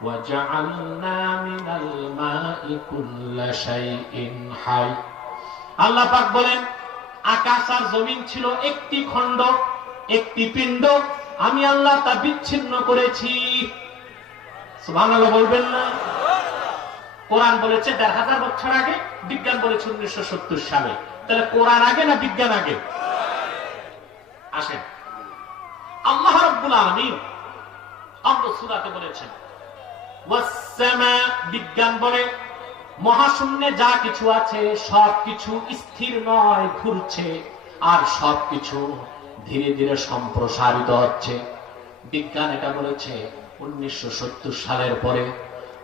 وَجَعَلْنَا مِنَ الْمَاءِ كُلَّ شَيْءٍ حَيٍّ। আল্লাহ পাক বলেন, আকাশ আর জমিন ছিল একটি খণ্ড, একটি পিণ্ড। আমি আল্লাহ তা বিচ্ছিন্ন করেছি। সুবহানাল্লাহ বলবেন না? কোরআন বলেছে 1500 বছর আগে, বিজ্ঞান বলেছে 1970 সালে। তাহলে কোরআন আগে না বিজ্ঞান আগে? আসেন, আল্লাহ রাব্বুল আলামিন অন্য সূরাতে বলেছেন, বিজ্ঞান বলে মহাশূন্যে যা কিছু আছে সবকিছু স্থির নয়, ঘুরছে। আর সবকিছু ধীরে ধীরে সম্প্রসারিত হচ্ছে। বিজ্ঞান এটা বলেছে 1970 সালের পরে।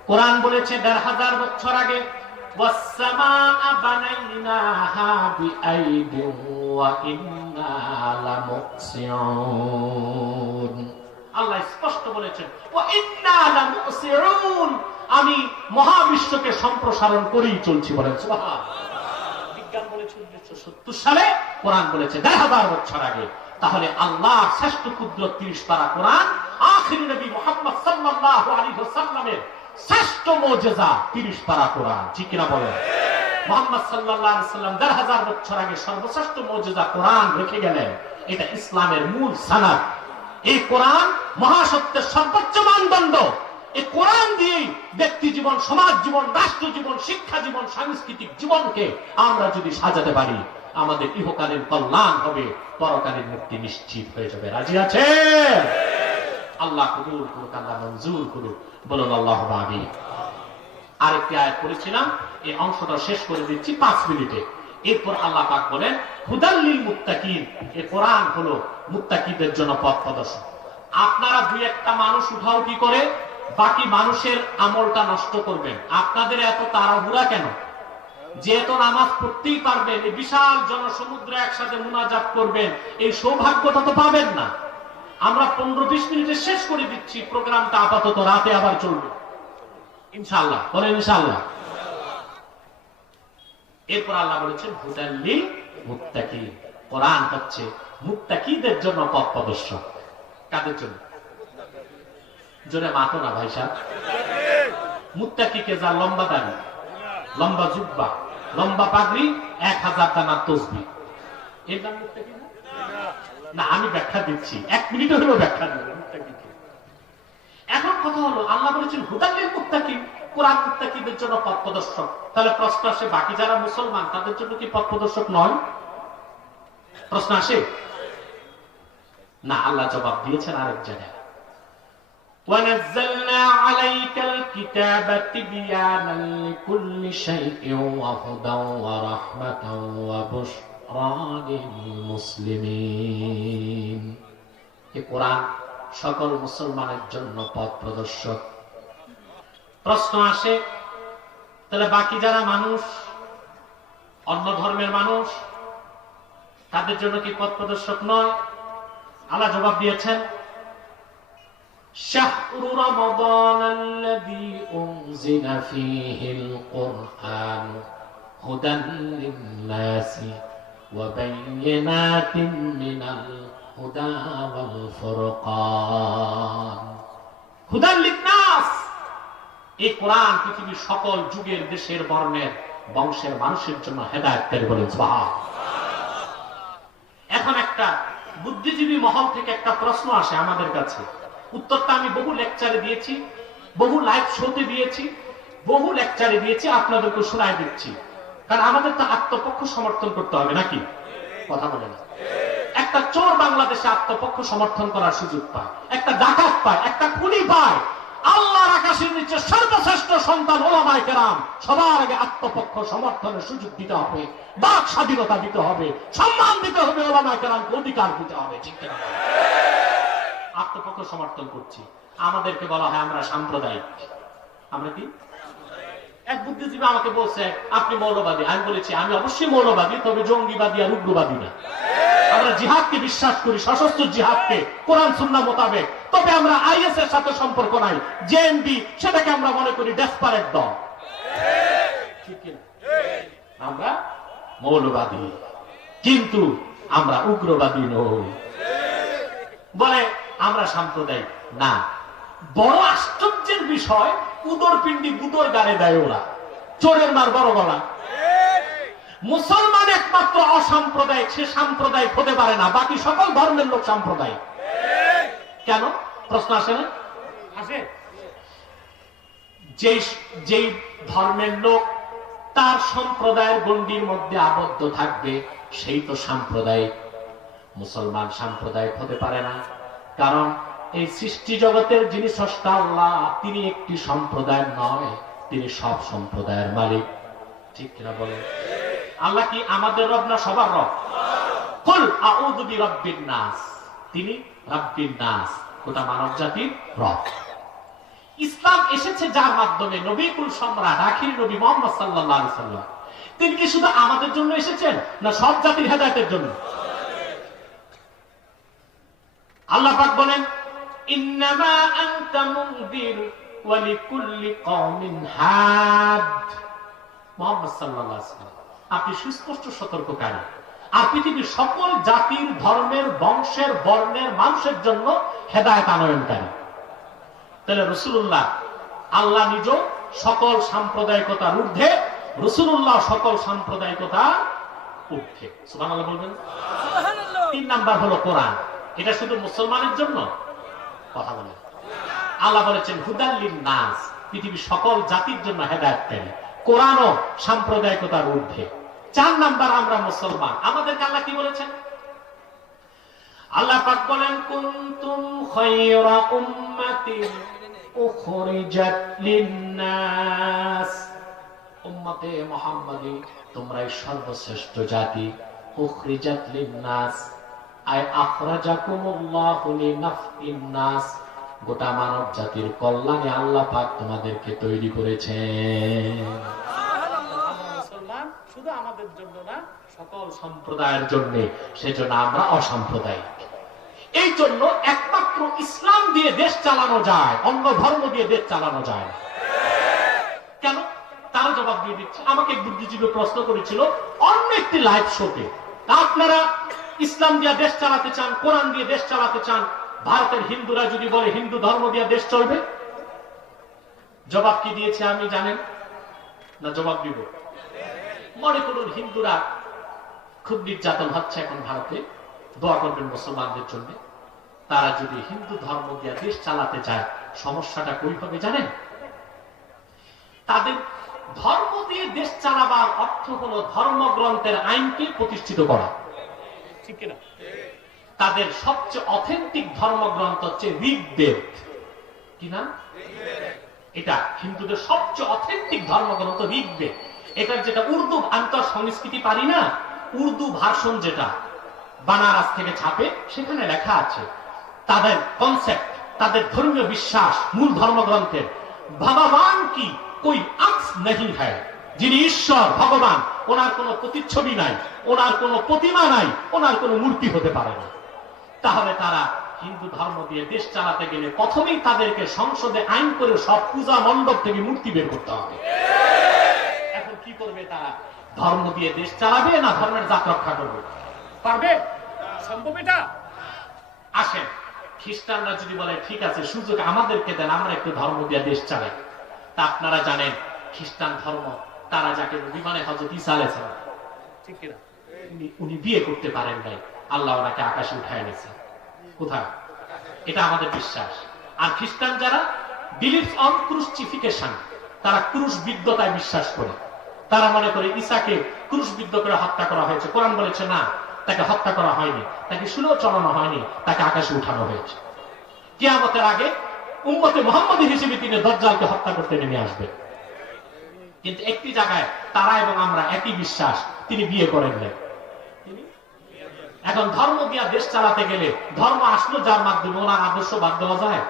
কোরআন বলেছে 1500 বছর আগে, ওয়াস-সামাআ বানাইনাহা বিআইদিন ওয়া ইন্না লামুকসিউন। আল্লাহ স্পষ্ট বলেছেন, ওয়া ইন্না লামুসিউন, আমি মহাবিশ্বকে সম্প্রসারণ করেই চলছি। বলেন সুবহানাল্লাহ। বিজ্ঞান বলেছে 1970 সালে, কোরআন বলেছে 1500 বছর আগে। তাহলে আল্লাহর শ্রেষ্ঠ কুদরত 30 পারা কোরআন, আখির নবী মুহাম্মদ সাল্লাল্লাহু আলাইহি ওয়াসাল্লামের শ্রেষ্ঠ মুজিজা 30 পারা কোরআন। ঠিক কিনা বলেন? মুহাম্মদ সাল্লাল্লাহু আলাইহি ওয়াসাল্লাম 1500 বছর আগে সর্বশ্রেষ্ঠ মুজিজা কোরআন রেখে গেলেন। এটা ইসলামের মূল সনদ। এই কোরআন মহাসত্যের সর্বোচ্চ মানদণ্ড। এই কোরআন দিয়েই ব্যক্তি জীবন, সমাজ জীবন, রাষ্ট্র জীবন, শিক্ষা জীবন, সাংস্কৃতিক জীবনকে আমরা যদি সাজাতে পারি, আমাদের ইহকালীন কল্যাণ হবে, পরকালীন মুক্তি নিশ্চিত হয়ে যাবে। রাজি আছে? আল্লাহ কবুল করুক, আল্লাহ মঞ্জুর করুক। বলুন আল্লাহুম্মা আমিন। আরেকটি আয়াত পড়েছিলাম, এই অংশটা শেষ করে দিচ্ছি 5 মিনিটে। এরপর আল্লাহ পাক বলেন, হুদাল লিল মুত্তাকিন। এই কোরআন হলো মুত্তাকিদের জন্য পথ প্রদর্শক। আপনারা দুই একটা মানুষ উঠাও কি করে বাকি মানুষের আমলটা নষ্ট করবেন? আপনাদের এত তাড়াহুড়া কেন? যে এত নামাজ পড়তেই পারবেন, এই বিশাল জনসমুদ্রে একসাথে মুনাজাত করবেন, এই সৌভাগ্যটা তো পাবেন না। আমরা 15-20 মিনিটে শেষ করে দিচ্ছি প্রোগ্রামটা। আপাতত রাতে আবার চলবে ইনশাআল্লাহ। বলেন ইনশাআল্লাহ। এরপর আল্লাহ বলেছেন হুদাল লিল মুত্তাকিন। কোরআন হচ্ছে মুত্তাকিদের জন্য পথ প্রদর্শক। কাদের জন্য? জোরে মাতো না ভাই সাহেব। মুত্তাকিকে যার লম্বা দাড়ি, লম্বা জুব্বা, লম্বা পাগড়ি, 1000 দানার তসবিহ, এর নাম মুত্তাকি না? আমি ব্যাখ্যা দিচ্ছি, 1 মিনিট হলেও ব্যাখ্যা দেব মুত্তাকিকে। এখন কথা হলো, আল্লাহ বলেছেন হুদাল লিল মুত্তাকিন, কোরআন মুত্তাকিদের জন্য পথ প্রদর্শক। তাহলে প্রশ্ন আসে, বাকি যারা মুসলমান তাদের জন্য কি পথ প্রদর্শক নয়? প্রশ্ন আসে। না, আল্লাহ জবাব দিয়েছেন আরেক জায়গায়, وَنَزَّلْنَا عَلَيْكَ الْكِتَابَ تِبْيَانًا لِكُلِّ شَيْءٍ وَهُدًى وَرَحْمَةً وَبُشْرَى لِلْمُسْلِمِينَ। এই কোরআন সকল মুসলমানের জন্য পথ প্রদর্শক। প্রশ্ন আসে, তাহলে বাকি যারা মানুষ, অন্য ধর্মের মানুষ, তাদের জন্য কি পথ প্রদর্শক নয়? আল্লাহ জবাব দিয়েছেন, শাহরু রমাদানাল্লাযী উনজিলা ফীহিল কুরআন হুদান লিন-নাসি ওয়া বায়্যিনাতিন মিনাল হুদা ওয়াল ফুরকান। হুদান লিন-নাস, এই কোরআন পৃথিবীর সকল যুগের, দেশের, বর্ণের, বংশের মানুষের জন্য হেদায়েতকারী। বলেন সুবহানাল্লাহ। এখন একটা বুদ্ধিজীবী মহল থেকে একটা প্রশ্ন আসে আমাদের কাছে, উত্তরটা আমি বহু লেকচারে দিয়েছি, বহু লাইভ শোতে দিয়েছি, বহু লেকচারে দিয়েছি, আপনাদেরকে শোনায় দিচ্ছি। কারণ আমাদের তো আত্মপক্ষ সমর্থন করতে হবে নাকি? কথা বলে না। একটা চোর বাংলাদেশে আত্মপক্ষ সমর্থন করার সুযোগ পায়, একটা ডাকাত পায়, একটা খুনি পায়। আল্লাহর আকাশের নিচে সর্বশ্রেষ্ঠ সন্তান ওলামায়ে কেরাম, সবার আগে আত্মপক্ষ সমর্থনের সুযোগ দিতে হবে, বাক স্বাধীনতা দিতে হবে, সম্মান দিতে হবে, ওলামায়ে কেরামকে অধিকার দিতে হবে। ঠিক কিনা? আত্মপক্ষ সমর্থন করছি, আমাদেরকে বলা হয় আমরা সাম্প্রদায়িক। আমরা কি? এক বুদ্ধিজীবী আমাকে বলছে আপনি মৌলবাদী। আমি বলেছি আমি অবশ্যই মৌলবাদী, তবে জঙ্গিবাদী আর উগ্রবাদী না। আমরা জিহাদকে বিশ্বাস করি, সশস্ত্র জিহাদকে, কোরআন সুন্নাহ মোতাবেক। তবে আমরা আইএস এর সাথে সম্পর্ক নাই, জেএমবি সেটাকে আমরা মনে করি ডেসপারেট দল। ঠিক কিনা? আমরা মৌলবাদী, কিন্তু আমরা উগ্রবাদী নই। বলে আমরা সাম্প্রদায়িক না। বড় আশ্চর্যের বিষয়, উদর পিণ্ডি গুদর গাড়ে দেয় ওরা, চোরের মার বড় গলা। মুসলমান একমাত্র অসাম্প্রদায়িক, সে সাম্প্রদায়িক হতে পারে না। বাকি সকল ধর্মের লোক সাম্প্রদায়িক। কেন? প্রশ্ন আসে না? আসে। যেই ধর্মের লোক তার সম্প্রদায়ের গণ্ডির মধ্যে আবদ্ধ থাকবে, সেই তো সাম্প্রদায়িক। মুসলমান সাম্প্রদায়িক হতে পারে না, কারণ এই সৃষ্টি জগতের যিনি স্রষ্টা আল্লাহ, তিনি একটি সম্প্রদায়ের নয়, তিনি সব সম্প্রদায়ের মালিক। ঠিক কিনা বলে? আল্লাহ কি আমাদের রব না সবার রব? কুল আউযু বিরাব্বিন নাস, তিনি রাব্বিন নাস, গোটা মানব জাতির রব। ইসলাম এসেছে যার মাধ্যমে, নবী কুল সম্রাট আখির নবী মুহাম্মদ সাল্লাল্লাহু আলাইহি সাল্লাম, তিনি কি শুধু আমাদের জন্য এসেছেন, না সব জাতির হেদায়েতের জন্য? আল্লাহ পাক বলেন, ইন্নামা আনতা মুনযির ওয়া লিকুল্লি কওমিন হাদ। মুহাম্মদ সাল্লাল্লাহু আলাইহি সাল্লাম, আপনি সুস্পষ্ট সতর্ককারী, আর পৃথিবীর সকল জাতির, ধর্মের, বংশের, বর্ণের মানুষের জন্য হেদায়েত আনয়নকারী। তাহলে রাসূলুল্লাহ, আল্লাহ নিজ সকল সাম্প্রদায়িকতার ঊর্ধ্বে, রাসূলুল্লাহ সকল সাম্প্রদায়িকতার ঊর্ধ্বে। সুবহানাল্লাহ বলবেন। সুবহানাল্লাহ। 3 নাম্বার হলো কোরআন। এটা শুধু মুসলমানের জন্য? কথা বলেন। আল্লাহ বলেছেন হুদাল লিন-নাস, পৃথিবীর সকল জাতির জন্য হেদায়েতকারী। কোরআনও সাম্প্রদায়িকতার ঊর্ধ্বে। 4 নাম্বার আমরা মুসলমান। আমাদেরকে আল্লাহ কি বলেছেন? আল্লাহ পাক বলেন, কুনতুম খায়রা উম্মাতিন উখরিজাত লিন-নাস, উম্মতে মুহাম্মাদী, তোমরাই সর্বশ্রেষ্ঠ জাতি। উখরিজাত লিন-নাস আই আখরাজাকুমুল্লাহু লিনাফইন নাস, গোটা মানব জাতির কল্যাণে আল্লাহ পাক তোমাদেরকে তৈরি করেছেন। মুসলমান শুধু আমাদের জন্য না, সকল সম্প্রদায়ের জন্য। সেজন্য আমরা অসাম্প্রদায়িক। এই জন্য একমাত্র ইসলাম দিয়ে দেশ চালানো যায়, অন্য ধর্ম দিয়ে দেশ চালানো যায় না। কেন? তার জবাব দিয়ে দিচ্ছে। আমাকে বুদ্ধিজীবী প্রশ্ন করেছিল অন্য একটি লাইভ শোতে, আপনারা ইসলাম দিয়ে দেশ চালাতে চান, কোরআন দিয়ে দেশ চালাতে চান, ভারতের হিন্দুরা যদি বলে হিন্দু ধর্ম দিয়ে দেশ চলবে, জবাব কি দিয়েছে আমি জানেন না? জবাব দিব। মনে করুন হিন্দুরা খুব নির্যাতন হচ্ছে এখন ভারতে, দোয়া করবেন মুসলমানদের জন্য। তারা যদি হিন্দু ধর্ম দিয়ে দেশ চালাতে চায়, সমস্যাটা কই হবে জানেন? তাদের ধর্ম দিয়ে দেশ চালাবার অর্থ হলো ধর্মগ্রন্থের আইনকে প্রতিষ্ঠিত করা। ঠিক কিনা? তাদের সবচেয়ে অথেন্টিক ধর্মগ্রন্থ হচ্ছে ঋগ্বেদ। কি নাম এটা? হিন্দুদের সবচেয়ে অথেন্টিক ধর্মগ্রন্থ ঋগ্বেদ। এটার যেটা উর্দু আন্তর সংস্কৃতি পারি না, উর্দু ভার্সন যেটা বানারস থেকে ছাপে, সেখানে লেখা আছে তাদের কনসেপ্ট, তাদের ধর্মীয় বিশ্বাস মূল ধর্মগ্রন্থের। ভগবান কি কোই অংশ नहीं है, যিনি ঈশ্বর ভগবান, ওনার কোনো প্রতিচ্ছবি নাই, ওনার কোনো প্রতিমা নাই, ওনার কোনো মূর্তি হতে পারে না। তাহলে তারা হিন্দু ধর্ম দিয়ে দেশ চালাতে গেলে প্রথমেই তাদেরকে সংসদে আইন করে সব পূজা মণ্ডপ থেকে মূর্তি বের করতে হবে। এখন কি করবে তারা? ধর্ম দিয়ে দেশ চালাবে না ধর্মের জাত রক্ষা করবে? পারবে? সম্ভব এটা? আসেন, খ্রিস্টানরা যদি বলে ঠিক আছে সুযোগ আমাদেরকে দেন, আমরা একটু ধর্ম দিয়ে দেশ চালাই। তা আপনারা জানেন খ্রিস্টান ধর্ম, তারা যাকে বিমানে হযরত ঈসা আলাইহিস সালাম, ঠিক কিনা, উনি বিয়ে করতে পারেন নাই, আল্লাহ ওনাকে আকাশে উঠায় নিয়েছে। কোথায়? এটা আমাদের বিশ্বাস। আর খ্রিস্টান যারা বিলিভস অন ক্রুসিফিকেশন, তারা ক্রুশবিদ্ধতায় বিশ্বাস করে। তারা মনে করে ঈসাকে ক্রুশবিদ্ধ করে হত্যা করা হয়েছে। কোরআন বলেছে না, তাকে হত্যা করা হয়নি, তাকে শুলেও চড়ানো হয়নি, তাকে আকাশে উঠানো হয়েছে। কিয়ামতের আগে উম্মতে মুহাম্মদী হিসেবে তিনি দাজ্জালকে হত্যা করতে নেমে আসবে। কিন্তু একটি জায়গায় তারা এবং আমরা একই বিশ্বাস, তিনি বিয়ে করেন নাই। এখন ধর্ম দিয়া দেশ চালাতে গেলে ধর্ম আসলো যার মাধ্যমে ওনার আদর্শ বাদ দেওয়া যায়,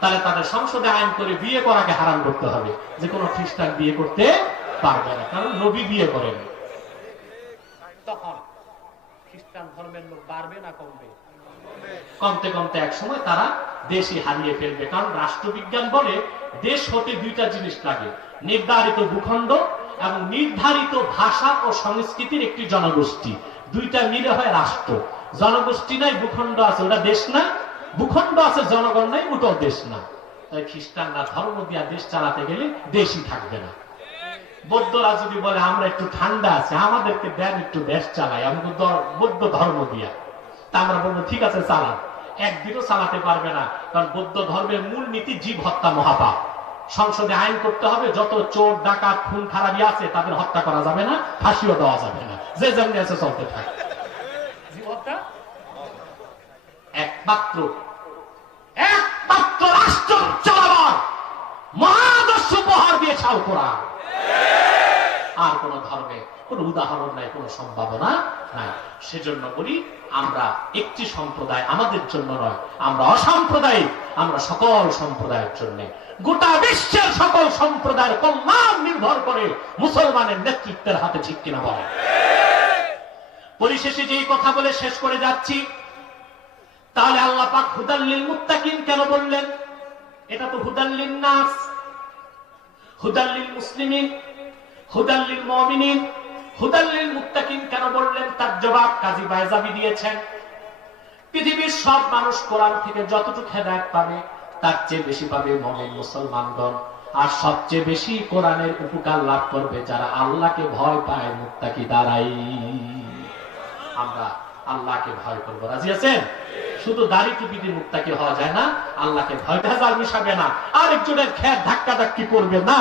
তাহলে তাদের সংসদে আইন করে বিয়ে করাকে হারাম করতে হবে, যে কোনো খ্রিস্টান বিয়ে করতে পারবে না, কারণ নবী বিয়ে করেন। তখন খ্রিস্টান ধর্মের লোক বাড়বে না কমবে? কমতে কমতে এক সময় তারা দেশই হারিয়ে ফেলবে। কারণ রাষ্ট্রবিজ্ঞান বলে দেশ হতে দুইটা জিনিস লাগে, নির্ধারিত ভূখণ্ড এবং নির্ধারিত ভাষা ও সংস্কৃতির একটি জনগোষ্ঠী। দুইটা মিলে হয় রাষ্ট্র। জনগোষ্ঠী নাই, ভূখণ্ড আছে, ওটা দেশ না। ভূখণ্ড আছে, জনগণ নাই, ওটাও দেশ না। তাই খ্রিস্টানরা ধর্ম দিয়া দেশ চালাতে গেলে দেশই থাকবে না। বৌদ্ধরা যদি বলে আমরা একটু ঠান্ডা আছে, আমাদেরকে দেন একটু দেশ চালাই, আমি বৌদ্ধ ধর্ম দিয়া, তা আমরা বলবো ঠিক আছে চালান। একদিনও চালাতে পারবে না, কারণ বৌদ্ধ ধর্মের মূল নীতি জীব হত্যা মহাপাপ। সংসদে আইন করতে হবে যত চোর ডাকাত খুন খারাপি আছে তাদের হত্যা করা যাবে না, ফাঁসিও দেওয়া যাবে না, যে যেমনি আছে চলতে থাকে। জীব হত্যা একমাত্র রাষ্ট্র চালাবার মহাদর্শ উপহার দিয়েছে আল কোরআন। আর কোন ধর্মে কোন উদাহরণ নাই, কোন সম্ভাবনা নাই। সেজন্য বলি আমরা একটি সম্প্রদায় আমাদের জন্য নয়, আমরা অসাম্প্রদায়িক, আমরা সকল সম্প্রদায়ের জন্য। গোটা বিশ্বের সকল সম্প্রদায়ের কল্যাণ নির্ভর করে মুসলমানের নেতৃত্বের হাতে, ঠিক কিনা বলে? পরিশেষে যেই কথা বলে শেষ করে যাচ্ছি, তাহলে আল্লাহ পাক হুদাল্লিল মুত্তাকিন কেন বললেন? এটা তো হুদাল্লিন নাস, হুদাল্লিল মুসলিমিন, হুদাল্লিল মুমিনিন, হুদাল্লিল মুত্তাকিন কেন বললেন? তার জবাব কাজী বাইজাবি দিয়েছেন। পৃথিবীর সব মানুষ কোরআন থেকে যতটুকু হেদায়েত পাবে তার চেয়ে বেশি পাবে মুমিন মুসলমানগণ, আর সবচেয়ে বেশি কোরআনের উপকার লাভ করবে যারা আল্লাহকে ভয় পায়, মুত্তাকি দ্বারাই। আমরা আল্লাহকে ভয় করবো, রাজি আছেন? শুধু দাড়ি টুপি দিয়ে মুত্তাকি হওয়া যায় না, আল্লাহকে ভয় ভেজাল মিশাবে না, আরেকজনের খেত ধাক্কা ধাক্কি করবে না,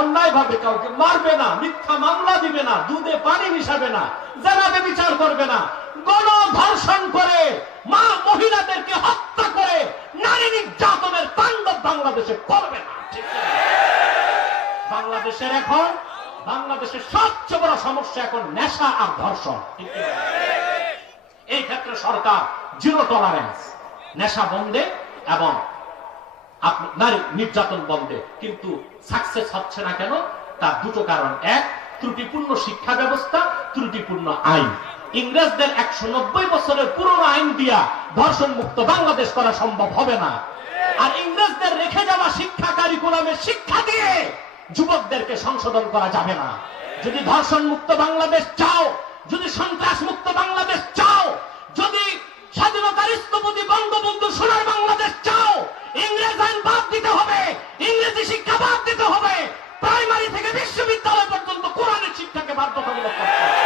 অন্যায় ভাবে কাউকে মারবে না, মিথ্যা মামলা দিবে না, দুধে পানি মিশাবে না, জানাতে বিচার করবে না, গণধর্ষণ করে মা মহিলাদেরকে হত্যা করে নারী নির্যাতনের তাণ্ডব বাংলাদেশে করবে না। বাংলাদেশের সবচেয়ে বড় সমস্যা এখন নেশা আর ধর্ষণ। এই ক্ষেত্রে সরকার জিরো টলারেন্স, নেশা বন্ধে এবং নারী নির্যাতন বন্ধে, কিন্তু সাকসেস হচ্ছে না কেন? তার দুটো কারণ। এক, ত্রুটিপূর্ণ শিক্ষা ব্যবস্থা, ত্রুটিপূর্ণ আইন। ইংরেজদের 190 বছরের পুরনো আইন দিয়া ধর্ষণ মুক্ত বাংলাদেশ করা সম্ভব হবে না। আর ইংরেজদের রেখে যাওয়া শিক্ষা কারিকুলামের শিক্ষা দিয়ে যুবকদেরকে সংশোধন করা যাবে না। যদি ধর্ষণ মুক্ত বাংলাদেশ চাও, যদি সন্ত্রাস মুক্ত বাংলাদেশ চাও, যদি স্বাধীনতার স্থপতি বঙ্গবন্ধু সোনার বাংলাদেশ চাও, ইংরেজ আইন বাদ দিতে হবে, ইংরেজি শিক্ষা বাদ দিতে হবে, প্রাইমারি থেকে বিশ্ববিদ্যালয় পর্যন্ত কোরআনের শিক্ষাকে বাধ্যতামূলক করতে হবে।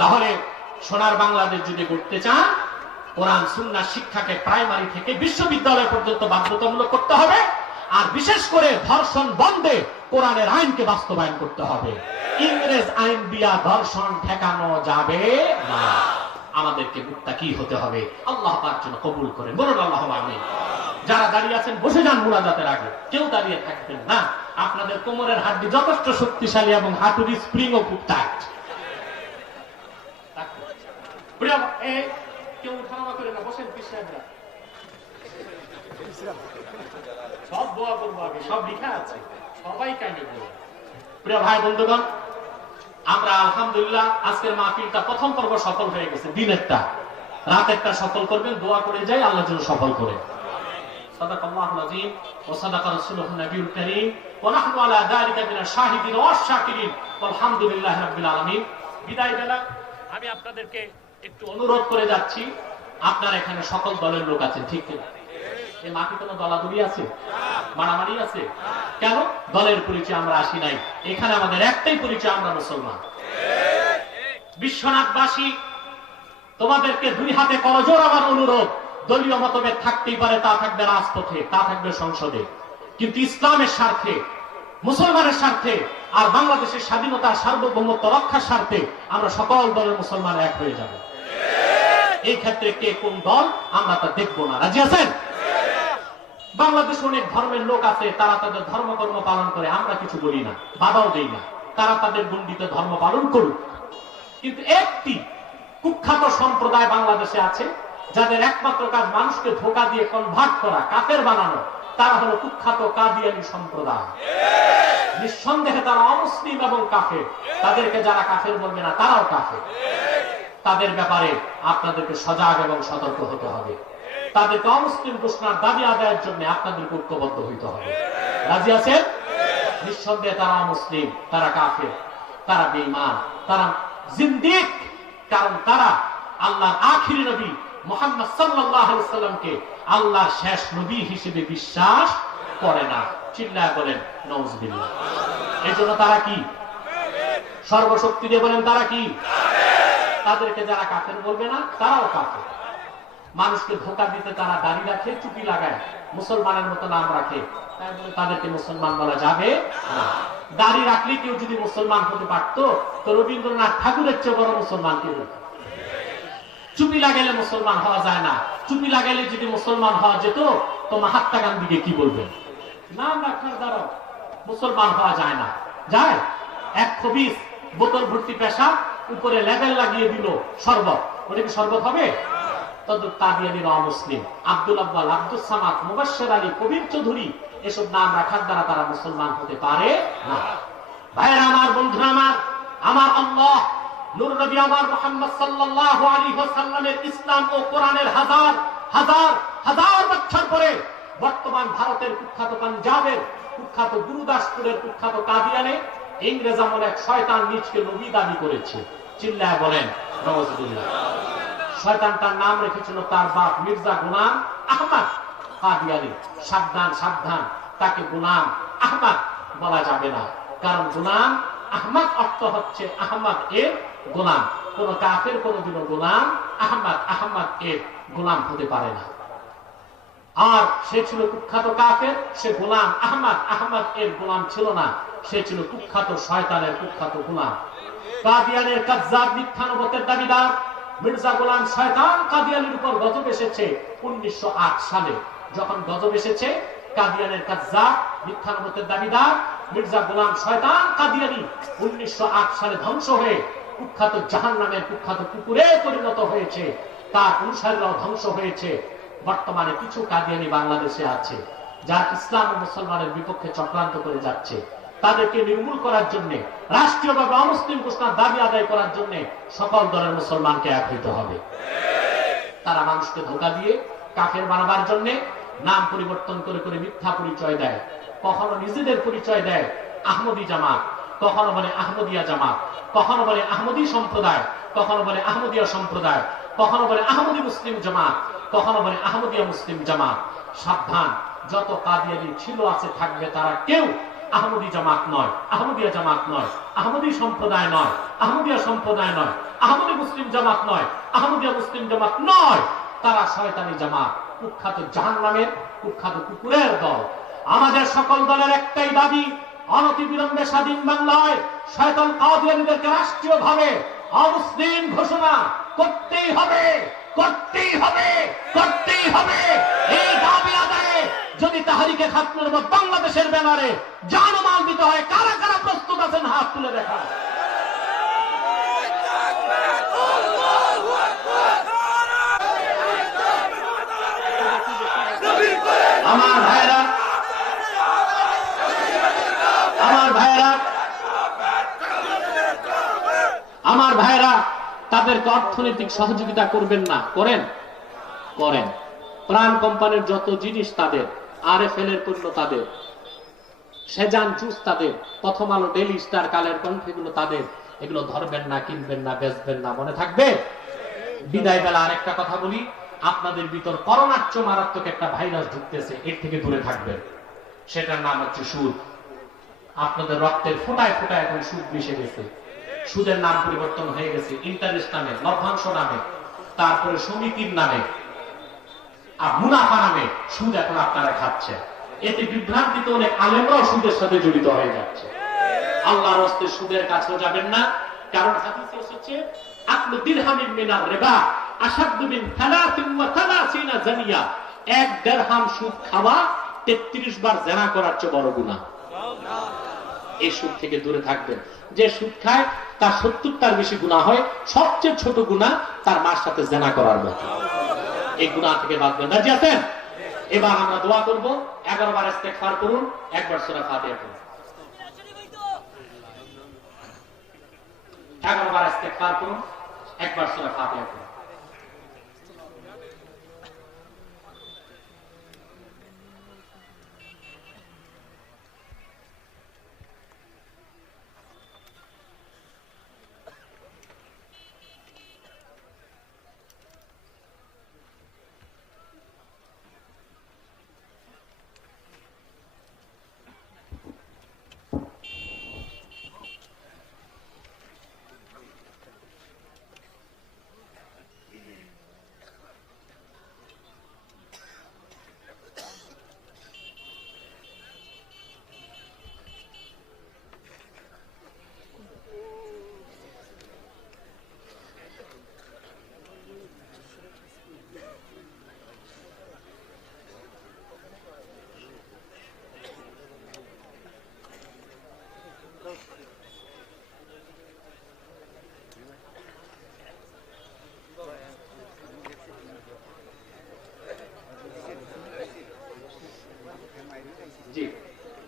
তাহলে সোনার বাংলাদেশ যদি করতে চান, কোরআন সুন্নাহ শিক্ষাকে প্রাইমারি থেকে বিশ্ববিদ্যালয় পর্যন্ত বাধ্যতামূলক করতে হবে, আর বিশেষ করে ধর্ষণ বন্ধে কোরআনের আইনকে বাস্তবায়ন করতে হবে। ইংরেজ আইন দিয়া ধর্ষণ ঠেকানো যাবে না। আমাদেরকে মুত্তাকি হতে হবে। আল্লাহ পাক যেন কবুল করেন, বলুন আল্লাহুম্মা আমিন। যারা দাঁড়িয়ে আছেন বসে যান মুনাজাতের আগে, কেউ দাঁড়িয়ে থাকবেন না। আপনাদের কোমরের হাড্ডি যথেষ্ট শক্তিশালী এবং হাঁটুর স্প্রিংও খুব টাইট। কেউ উঠানামা করে না, বসেন পিছনে। সব দোয়া করবো আগে, সব লিখা আছে, সবাই কাইন্ডে বলবো। প্রিয় ভাই বন্ধুগণ, আমরা আলহামদুলিল্লাহ আজকের মাহফিলটা প্রথম পর্ব সফল হয়ে গেছে। দিনেরটা, রাতেরটা সফল করবেন, দোয়া করে যাই আল্লাহ যেন সফল করে। সাদাকাল্লাহুল আযীম ওয়া সাদাকা রাসূলুহুন নবিয়ুল কারীম ওয়া নাহনু আলা যালিকা মিনাশ শাহিদিন ওয়াশ শাকিরিন আলহামদুলিল্লাহি রাব্বিল আলামিন। বিদায় বেলা আমি আপনাদেরকে একটু অনুরোধ করে যাচ্ছি, আপনার এখানে সকল দলের লোক আছেন, ঠিক কিনা? এই মাঠে কোনো দলাদলি আছে, মারামারি আছে? কেন? দলের পরিচয় আমরা আসি নাই, এখানে আমাদের একটাই পরিচয়, আমরা মুসলমান। বিশ্বনাথবাসী, তোমাদেরকে দুই হাতে করজোড় আমার অনুরোধ, দলীয় মতভেদ থাকতেই পারে, তা থাকবে রাজপথে, তা থাকবে সংসদে, কিন্তু ইসলামের স্বার্থে, মুসলমানের স্বার্থে আর বাংলাদেশের স্বাধীনতার সার্বভৌমত্ব রক্ষার স্বার্থে আমরা সকল দলের মুসলমান এক হয়ে যাব। এই ক্ষেত্রে কে কোন দল আমরা তা দেখবো না। রাজি আছেন? বাংলাদেশে অনেক ধর্মের লোক আছে, তারা তাদের ধর্মকর্ম পালন করে, আমরা কিছু বলি না, বাধাও দেই না, তারা তাদের গণ্ডিত ধর্ম পালন করুক। কিন্তু একটি কুখ্যাত সম্প্রদায় বাংলাদেশে আছে, যাদের একমাত্র কাজ মানুষকে ধোঁকা দিয়ে কনভার্ট করা, কাফের বানানো। তারা হলো কুখ্যাত কাদিয়ানী সম্প্রদায়। নিঃসন্দেহে তারা অমুসলিম এবং কাফের। তাদেরকে যারা কাফের বলবে না, তারাও কাফের। তাদের ব্যাপারে আপনাদেরকে সজাগ এবং সতর্ক হতে হবে। তাদেরকে অমুসলিম ঘোষণার দাবি আদায়ের জন্য আপনাদেরকে ঐক্যবদ্ধ হইতে হবে। রাজি আছেন? নিঃসন্দেহে তারা অমুসলিম, তারা কাফের, তারা বেঈমান, তারা জিন্দিক। কারণ তারা আল্লাহর আখিরি নবী মুহাম্মদ সাল্লাল্লাহু আলাইহি ওয়াসাল্লামকে আল্লাহর শেষ নবী হিসেবে বিশ্বাস করে না। চিল্লায় বলেন নাউযুবিল্লাহ। এজন্য তারা কি? সর্বশক্তি দিয়ে বলেন তারা কি? তাদেরকে যারা কাফের বলবে না, তারাও কাফের। মানুষকে ধোঁকা দিতে তারা দাড়ি রাখে, টুপি লাগায়, মুসলমানের মতো নাম রাখে, তাই বলে তাদেরকে মুসলমান বলা যাবে না। দাড়ি রাখলে কেউ যদি মুসলমান হতে পারতো, তো রবীন্দ্রনাথ ঠাকুরের চেয়ে বড় মুসলমান কেউ হতো। চুপি লাগাইলে মুসলমান হওয়া যায় না। চুপি লাগাইলে যদি মুসলমান হওয়া যেত, তো মহাত্মা গান্ধীকে কি বলবেন? নাম রাখার দ্বারা মুসলমান হওয়া যায় না। যায়? এক খবিস বোতল ভর্তি পেশা, উপরে লেবেল লাগিয়ে দিল শরবত, ওটা কি শরবত হবে? মুসলিম। আব্দুল আব্বাল, আব্দুল সামাদ, মুবাশশির আলী, কবির চৌধুরী, এসব নাম রাখার দ্বারা তারা মুসলমান হতে পারে না। ভাইয়েরা আমার, বন্ধুরা আমার, আমার আল্লাহ নূর নবী আমার মুহাম্মদ সাল্লাল্লাহু আলাইহি ওয়াসাল্লামের ইসলাম ও কোরআনের হাজার হাজার হাজার বছর পরে বর্তমান ভারতের কুখ্যাত পাঞ্জাবের কুখ্যাত গুরুদাসপুরের কুখ্যাত কাদিয়ানে ইংরেজ আমলে এক শয়তান নিজকে নবী দাবি করেছে। চিল্লায় বলেন নাউযুবিল্লাহ। শয়তানটার নাম রেখেছিল তার বাপ মির্জা গোলাম আহমদ কাদিয়ানী। সাবধান সাবধান, তাকে গোলাম আহমদ বলা যাবে না, কারণ গোলাম আহমদ অর্থ হচ্ছে আহমদ এর গোলাম। কোন কাফের কোনদিনও গোলাম আহমদ এর গোলাম হতে পারে না। আর সে ছিল কুখ্যাত কাফের, সে গোলাম আহমদ এর গোলাম ছিল না, সে ছিল কুখ্যাত শয়তানের কুখ্যাত গোলাম। কাদিয়ানের কাযযাব মিথ্যানবতের দাবিদার মির্জা গোলাম শয়তান কাদিয়ানির উপর গজব এসেছে 1908 সালে। যখন গজব এসেছে, কাদিয়ানের কাযযাব মিথ্যানবতের দাবিদার মির্জা গোলাম শয়তান কাদিয়ানি 1908 সালে ধ্বংস হয়ে কুখ্যাত জাহান্নামের কুখ্যাত কুকুরে পরিণত হয়েছে। তার অনুসারীরাও ধ্বংস হয়েছে। বর্তমানে কিছু কাদিয়ানি বাংলাদেশে আছে, যারা ইসলাম ও মুসলমানের বিপক্ষে চক্রান্ত করে যাচ্ছে। তাদেরকে নির্মূল করার জন্য, রাষ্ট্রীয়ভাবে অমুসলিম ঘোষণার দাবি আদায় করার জন্য সকল দলের মুসলমানকে এক হইতে হবে। তারা মানুষকে ধোঁকা দিয়ে কাফের বানাবার জন্য নাম পরিবর্তন করে করে মিথ্যা পরিচয় দেয়। কখনো নিজেদের পরিচয় দেয় আহমদী জামাত, কখনো বলে আহমদিয়া জামাত, কখনো বলে আহমদী সম্প্রদায়, কখনো বলে আহমদিয়া সম্প্রদায়, কখনো বলে আহমদী মুসলিম জামাত, কখনো বলে আহমদিয়া মুসলিম জামাত। সাবধান, যত কাদিয়ানি ছিল আছে থাকবে, তারা কেউ আহমদী জামাত নয়, আহমদিয়া জামাত নয়, আহমদী সম্প্রদায় নয়, আহমদিয়া সম্প্রদায় নয়, আহমদী মুসলিম জামাত নয়, আহমদিয়া মুসলিম জামাত নয়। তারা শয়তানি জামাত, কুখ্যাত জাহান্নামের কুখ্যাত কুকুরের দল। আমাদের সকল দলের একটাই দাবি, অনতিবিলম্বে স্বাধীন বাংলায় শয়তান কাদিয়ানীদেরকে রাষ্ট্রীয়ভাবে অমুসলিম ঘোষণা করতেই হবে, করতেই হবে, করতেই হবে। এই দাবি আদায়ে যদি তাহরিকে খাতমুল উম্মাহ বাংলাদেশের ব্যানারে জানমাল দিতে হয়, কারা কারা প্রস্তুত আছেন হাত তুলে দেখা। আমার ভাইরা, আমার ভাইরা, আমার ভাইরা, তাদেরকে অর্থনৈতিক সহযোগিতা করবেন না, করেন, করেন। প্রাণ কোম্পানির যত জিনিস তাদের, আরএফএল এর পণ্য তাদের, সেজান জুস তাদের, প্রথম আলো, ডেইলি স্টার, কালের কণ্ঠ, এগুলো তাদের। এগুলো ধরবেন না, কিনবেন না, বেচবেন না, মনে থাকবে। বিদায় বেলা আরেকটা কথা বলি, আপনাদের ভিতর করোনার চেয়ে মারাত্মক একটা ভাইরাস ঢুকতেছে, এর থেকে দূরে থাকবেন। সেটার নাম হচ্ছে সুদ। আপনাদের রক্তের ফোটায় ফোটায় এখন সুদ মিশে গেছে। সুদের নাম পরিবর্তন হয়ে গেছে, ইন্টারেস্ট নামে, লভ্যাংশ নামে, তারপরে সমিতির নামে, আর মুনাফা নামে সুদ এখন আপনারা খাচ্ছে। এতে বিভ্রান্তিতে অনেক আলেমরাও সুদের সাথে জড়িত হয়ে যাচ্ছে। আল্লাহর হস্তে সুদের কাছেও যাবেন না, কারণ হাদিসে এসেছে আকলু দিরহামিন মিনার রিবা আশাদ্দু মিন 33 জানিয়া। এক দিরহাম সুদ খাওয়া 33 বার জিনা করার চেয়ে বড় গুনাহ। এই সুদ থেকে দূরে থাকবেন। যে সুদ খায় তার 70টার বেশি গুনাহ হয়, সবচেয়ে ছোট গুনাহ তার মার সাথে জিনা করার মতো। এই গুনাহ থেকে বাঁচবেন। রাজি আছেন? এবার আমরা দোয়া করব, 11 বার ইস্তেগফার করুন, একবার সূরা ফাতিহা পড়ুন। 11 বার ইস্তেগফার করুন, একবার সূরা ফাতিহা পড়ুন।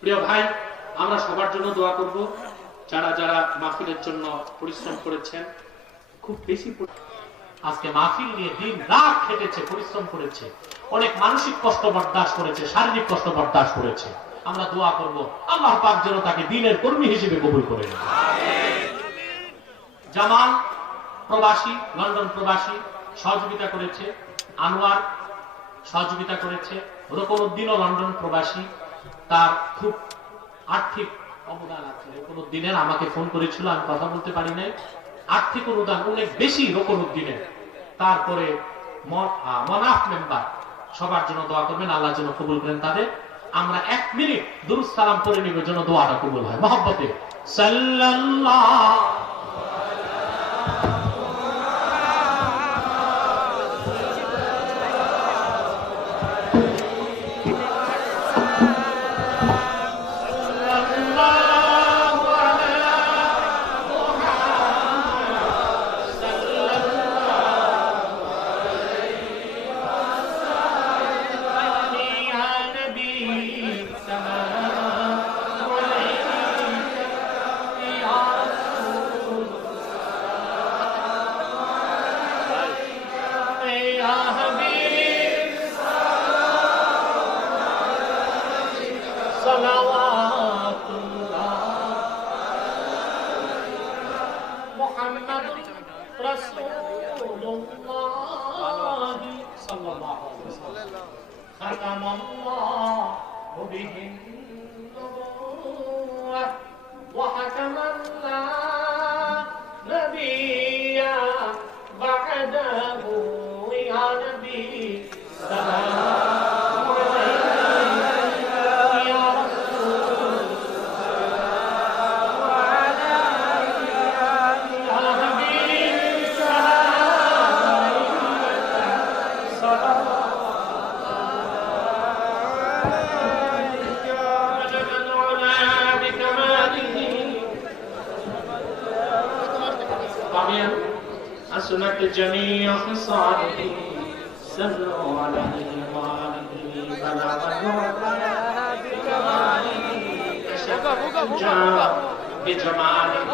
প্রিয় ভাই, আমরা সবার জন্য দোয়া করব, যারা যারা মাহফিলের জন্য পরিশ্রম করেছেন, খুব বেশি আজকে মাহফিল নিয়ে দিন রাত খেটেছে, পরিশ্রম করেছে, অনেক মানসিক কষ্ট বরদাস্ত করেছে, শারীরিক কষ্ট বরদাস্ত করেছে। আমরা দোয়া করব আল্লাহ পাক যেন তাকে দ্বীনের কর্মী হিসেবে কবুল করে নেন। জামাল প্রবাসী, লন্ডন প্রবাসী সহযোগিতা করেছে, আনোয়ার সহযোগিতা করেছে, রকমউদ্দিনও লন্ডন প্রবাসী, তার খুব আর্থিক অবদান আছে। রকমউদ্দিনের আমাকে ফোন করেছিল, আমি কথা বলতে পারি নাই। আর্থিক অনুদান অনেক বেশি রকমউদ্দিনের। তারপরে মনাফ মেম্বার, সবার জন্য দোয়া করবেন, আল্লাহ যেন কবুল করেন তাদের। আমরা 1 মিনিট দুরূদ সালাম পড়ে নিব, যেন দোয়াটা কবুল হয়। মহব্বতে সাল্লাল্লাহু حسنت جميع خصاله صلوا عليه وآله بلغ العلا بكماله كشف الحجاب بجماله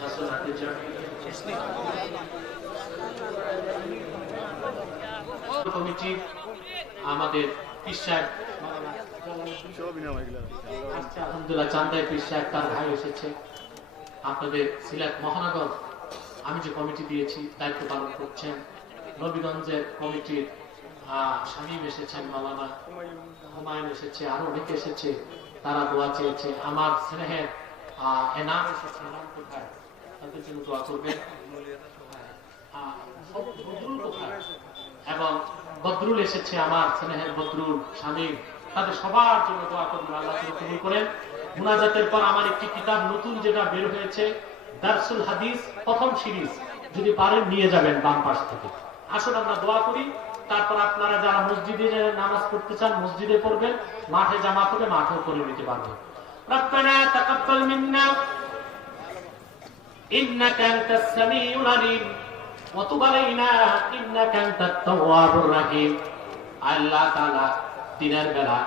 حسنت جميع কমিটি আমাদের পীর সাহেব আলহামদুলিল্লাহ চান্দায় পীর সাহেব তার ভাই এসেছে। আপনাদের সিলেট মহানগর আমি যে কমিটি দিয়েছি দায়িত্ব পালন করছেন। নবীগঞ্জের কমিটির শামীম এসেছেন, মাওলানা হুমায়ুন এসেছে, আরো অনেকে এসেছে, তারা দোয়া চেয়েছে। আমার স্নেহের এনাম এসেছে, এনাম কোথায় তাদের জন্য দোয়া করবেন। এবং বদরুল এসেছে, আমার স্নেহের বদরুল শামীম, তাদের সবার জন্য দোয়া করবেন। আল্লাহ কবুল করেন। মুনাজাতের পর আমার একটি কিতাব নতুন যেটা বের হয়েছে, দারসুল হাদিস প্রথম সিরিজ, যদি পারেন নিয়ে যাবেন বাম পাশ থেকে। আসুন আমরা দোয়া করি, তারপর আপনারা যারা মসজিদে নামাজ পড়তে চান মসজিদে পড়বেন, মাঠে জামাত হলে মাঠেও করে নিতে পারবেন। রব্বানা তাকাব্বাল মিন্না ইন্নাকা আনতাস সামিউল আলিম ওয়া তুব আলাইনা ইন্নাকা আনতাত তাওয়াবুর রহিম। আল্লাহ তাআলা দিনের বেলা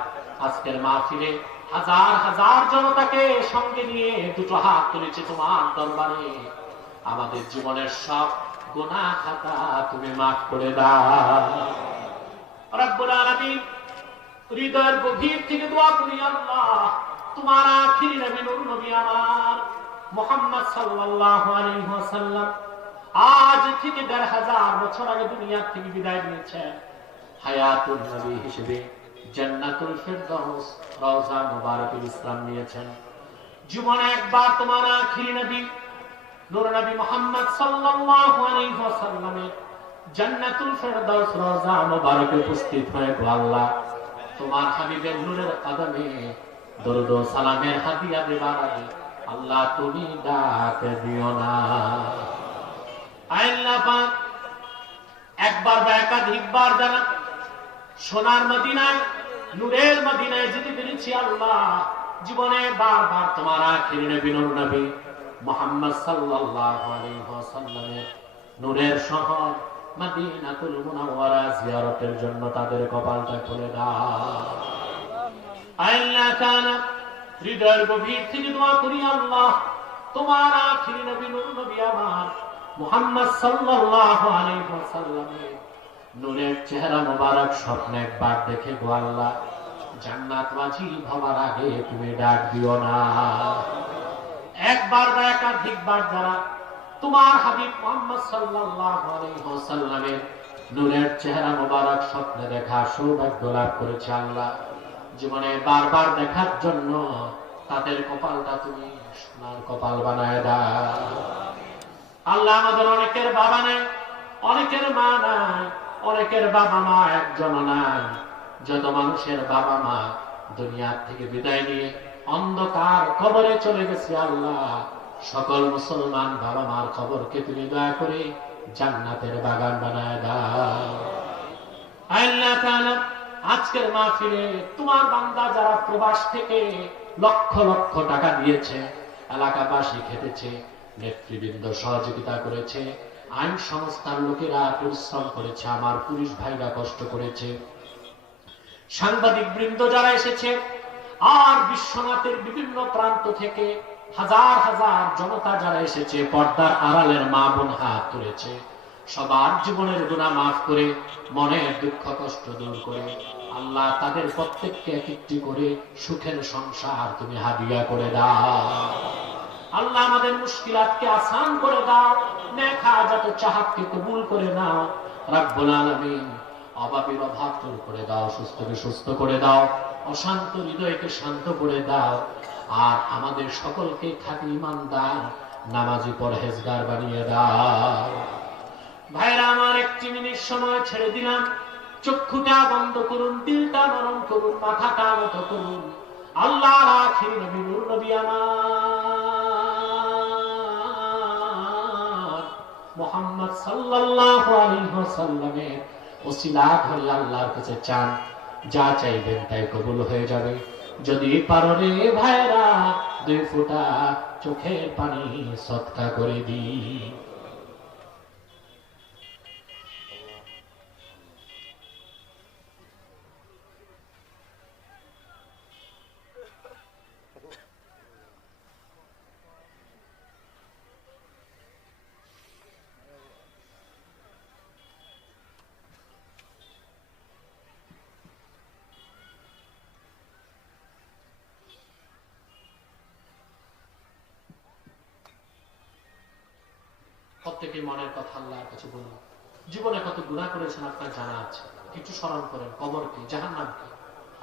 আজকের মাহফিলে হাজার হাজার জনতাকে সঙ্গে নিয়ে দুটো হাত তুলেছে তোমার দরবারে। আমাদের জীবনের সব গুনাহ খাতা তুমি মাফ করে দাও রব্বুল আলামিন। হৃদয়ের গভীর থেকে দোয়া করি আল্লাহ, তোমার আখিরি নবী নূর নবী আমার মুহাম্মদ সাল্লাল্লাহু আলাইহি ওয়াসাল্লাম আজ থেকে ১৫০০ বছর আগে দুনিয়া থেকে বিদায় নিয়েছেন। হায়াতুন নবী হিসেবে জান্নাতুল ফেরদাউস রওজা মুবারাকুল ইসলাম নিয়েছেন। জীবনে একবার তোমার আখিরি নবী নূর নবী মুহাম্মদ সাল্লাল্লাহু আলাইহি ওয়াসাল্লামের জান্নাতুল ফেরদাউস রওজা মুবারাকে উপস্থিত হয়ে আল্লাহ তোমার হাবিবের নূরের কদমে দরুদ ও সালামের হাদিয়া দেবার আগে আল্লাহ তুমি ডাক দিও না। আল্লাহ পাক একবার বা একাধিকবার যারা সোনার মদিনায় নূরের মদিনায় যেতে পেরেছি আল্লাহ, জীবনে বারবার তোমার আখিরি নবী নূর নবী মুহাম্মদ সাল্লাল্লাহু আলাইহি ওয়াসাল্লামের নূরের শহর মদিনাতুল মুনাওয়ারা জিয়ারতের জন্য তাদের কপালটা খুলে দাও। আল্লাহ তাআলা হৃদয়ের গভীর থেকে দোয়া করি আল্লাহ, তোমার আখিরি নবী নূর নবী আমার মুহাম্মদ সাল্লাল্লাহু আলাইহি ওয়াসাল্লামের নূরের চেহারা মোবারক স্বপ্নে একবার দেখে গো আল্লাহ, জান্নাত ওয়াজিব হবার আগে তুমি ডাক দিও না। একবার বা একাধিকবার যারা তোমার হাবিব মুহাম্মদ সাল্লাল্লাহু আলাইহি ওয়াসাল্লামের নূরের চেহারা মোবারক স্বপ্নে দেখা সৌভাগ্য লাভ করেছে আল্লাহ, জীবনে বারবার দেখার জন্য তাদের কপালটা তুমি সোনার কপাল বানায় দাও আল্লাহ। আমাদের অনেকের বাবা নাই, অনেকের মা নাই, অনেকের বাবা মা একজন নাই। যত মানুষের বাবা মা দুনিয়ার থেকে বিদায় নিয়ে অন্ধকার কবরে চলে গেছে আল্লাহ, সকল মুসলমান বাবা মার খবরকে তুমি দয়া করে জান্নাতের বাগান বানায় দাও আল্লাহ তাআলা। আজকের মাহফিলে তোমার বান্দা যারা প্রবাস থেকে লক্ষ লক্ষ টাকা দিয়েছে, এলাকাবাসী খেটেছে, নেতৃবৃন্দ সহযোগিতা করেছে, আইন সংস্থার লোকেরা পরিশ্রম করেছে, আমার পুলিশ ভাইরা কষ্ট করেছে, সাংবাদিক বৃন্দ যারা এসেছে, আর বিশ্বনাথের বিভিন্ন প্রান্ত থেকে হাজার হাজার জনতা যারা এসেছে, পর্দার আড়ালের মা বোন হাত তুলেছে, সবার জীবনের গুনাহ মাফ করে মনের দুঃখ কষ্ট দূর করে আল্লাহ তাদের প্রত্যেককে এক একটি করে সুখের সংসার তুমি হাদিয়া করে দাও আল্লাহ। আমাদের মুশকিলাতকে আসান করে দাও, নেক হাজাত চাহাতকে কবুল করে নাও রব্বুল আলামিন। অভাবের অভাব দূর করে দাও, সুস্থকে সুস্থ করে দাও, অশান্ত হৃদয়কে শান্ত করে দাও, আর আমাদের সকলকে খাঁটি ঈমানদার নামাজি পরহেজগার বানিয়ে দাও। ভাইরা আমার, একটি মিনিট সময় ছেড়ে দিলাম, চক্ষুটা বন্ধ করুন, দিলটা নরম করুন, মাথাটা নত করুন। আল্লাহর আখিরি নবী নূর নবী আমার মুহাম্মদ সাল্লাল্লাহু আলাইহি ওয়াসাল্লামের ওসিলা ধরে আল্লাহর কাছে চান, যা চাইবেন তাই কবুল হয়ে যাবে। যদি পারো রে ভাইরা 2 ফোঁটা চোখের পানি সদকা করে দিই। প্রত্যেকে মনের কথা আল্লাহর কাছে বলুন। জীবনে কত গুনাহ করেছেন আপনার জানা আছে, একটু স্মরণ করেন কবরকে, জাহান্নামকে,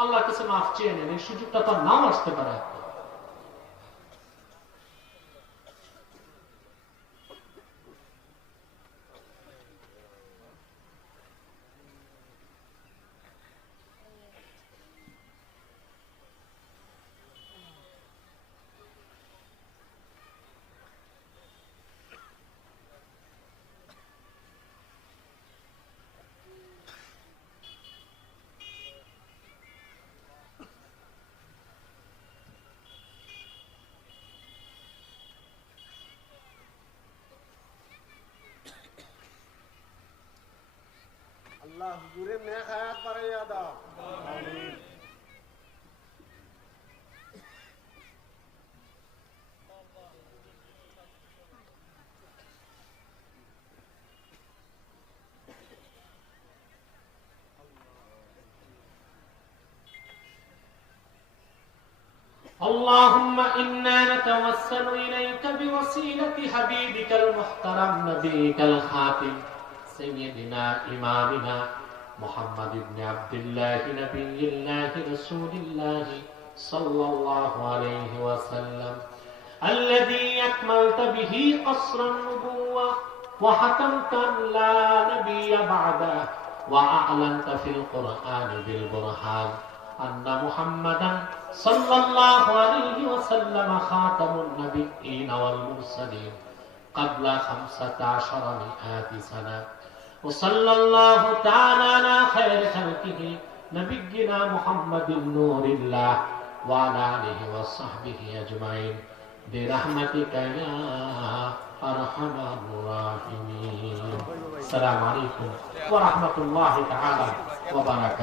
আল্লাহর কাছে মাফ চেয়ে নেন। এই সুযোগটা তো নাও আসতে পারে। আল্লাহ হুজুরের নেক হায়াত বাড়াইয়া দাও। আমিন। اللهم إنا نتوسل إليك بوسيلة حبيبك المحترم نبيك الخاتم سيدنا إمامنا محمد بن عبد الله نبي الله رسول الله صلى الله عليه وسلم الذي أكملت به قصر النبوة وحكمت أن لا نبي بعده وأعلنت في القرآن بالبرهان أن محمدا صلى الله عليه وسلم خاتم النبيين والمرسلين قبل 1500 سنة وصلى الله تعالى على خير خلقه نبينا محمد نور الله وعلى آله وصحبه أجمعين برحمتك يا أرحم الراحمين. السلام عليكم ورحمة الله تعالى وبركاته.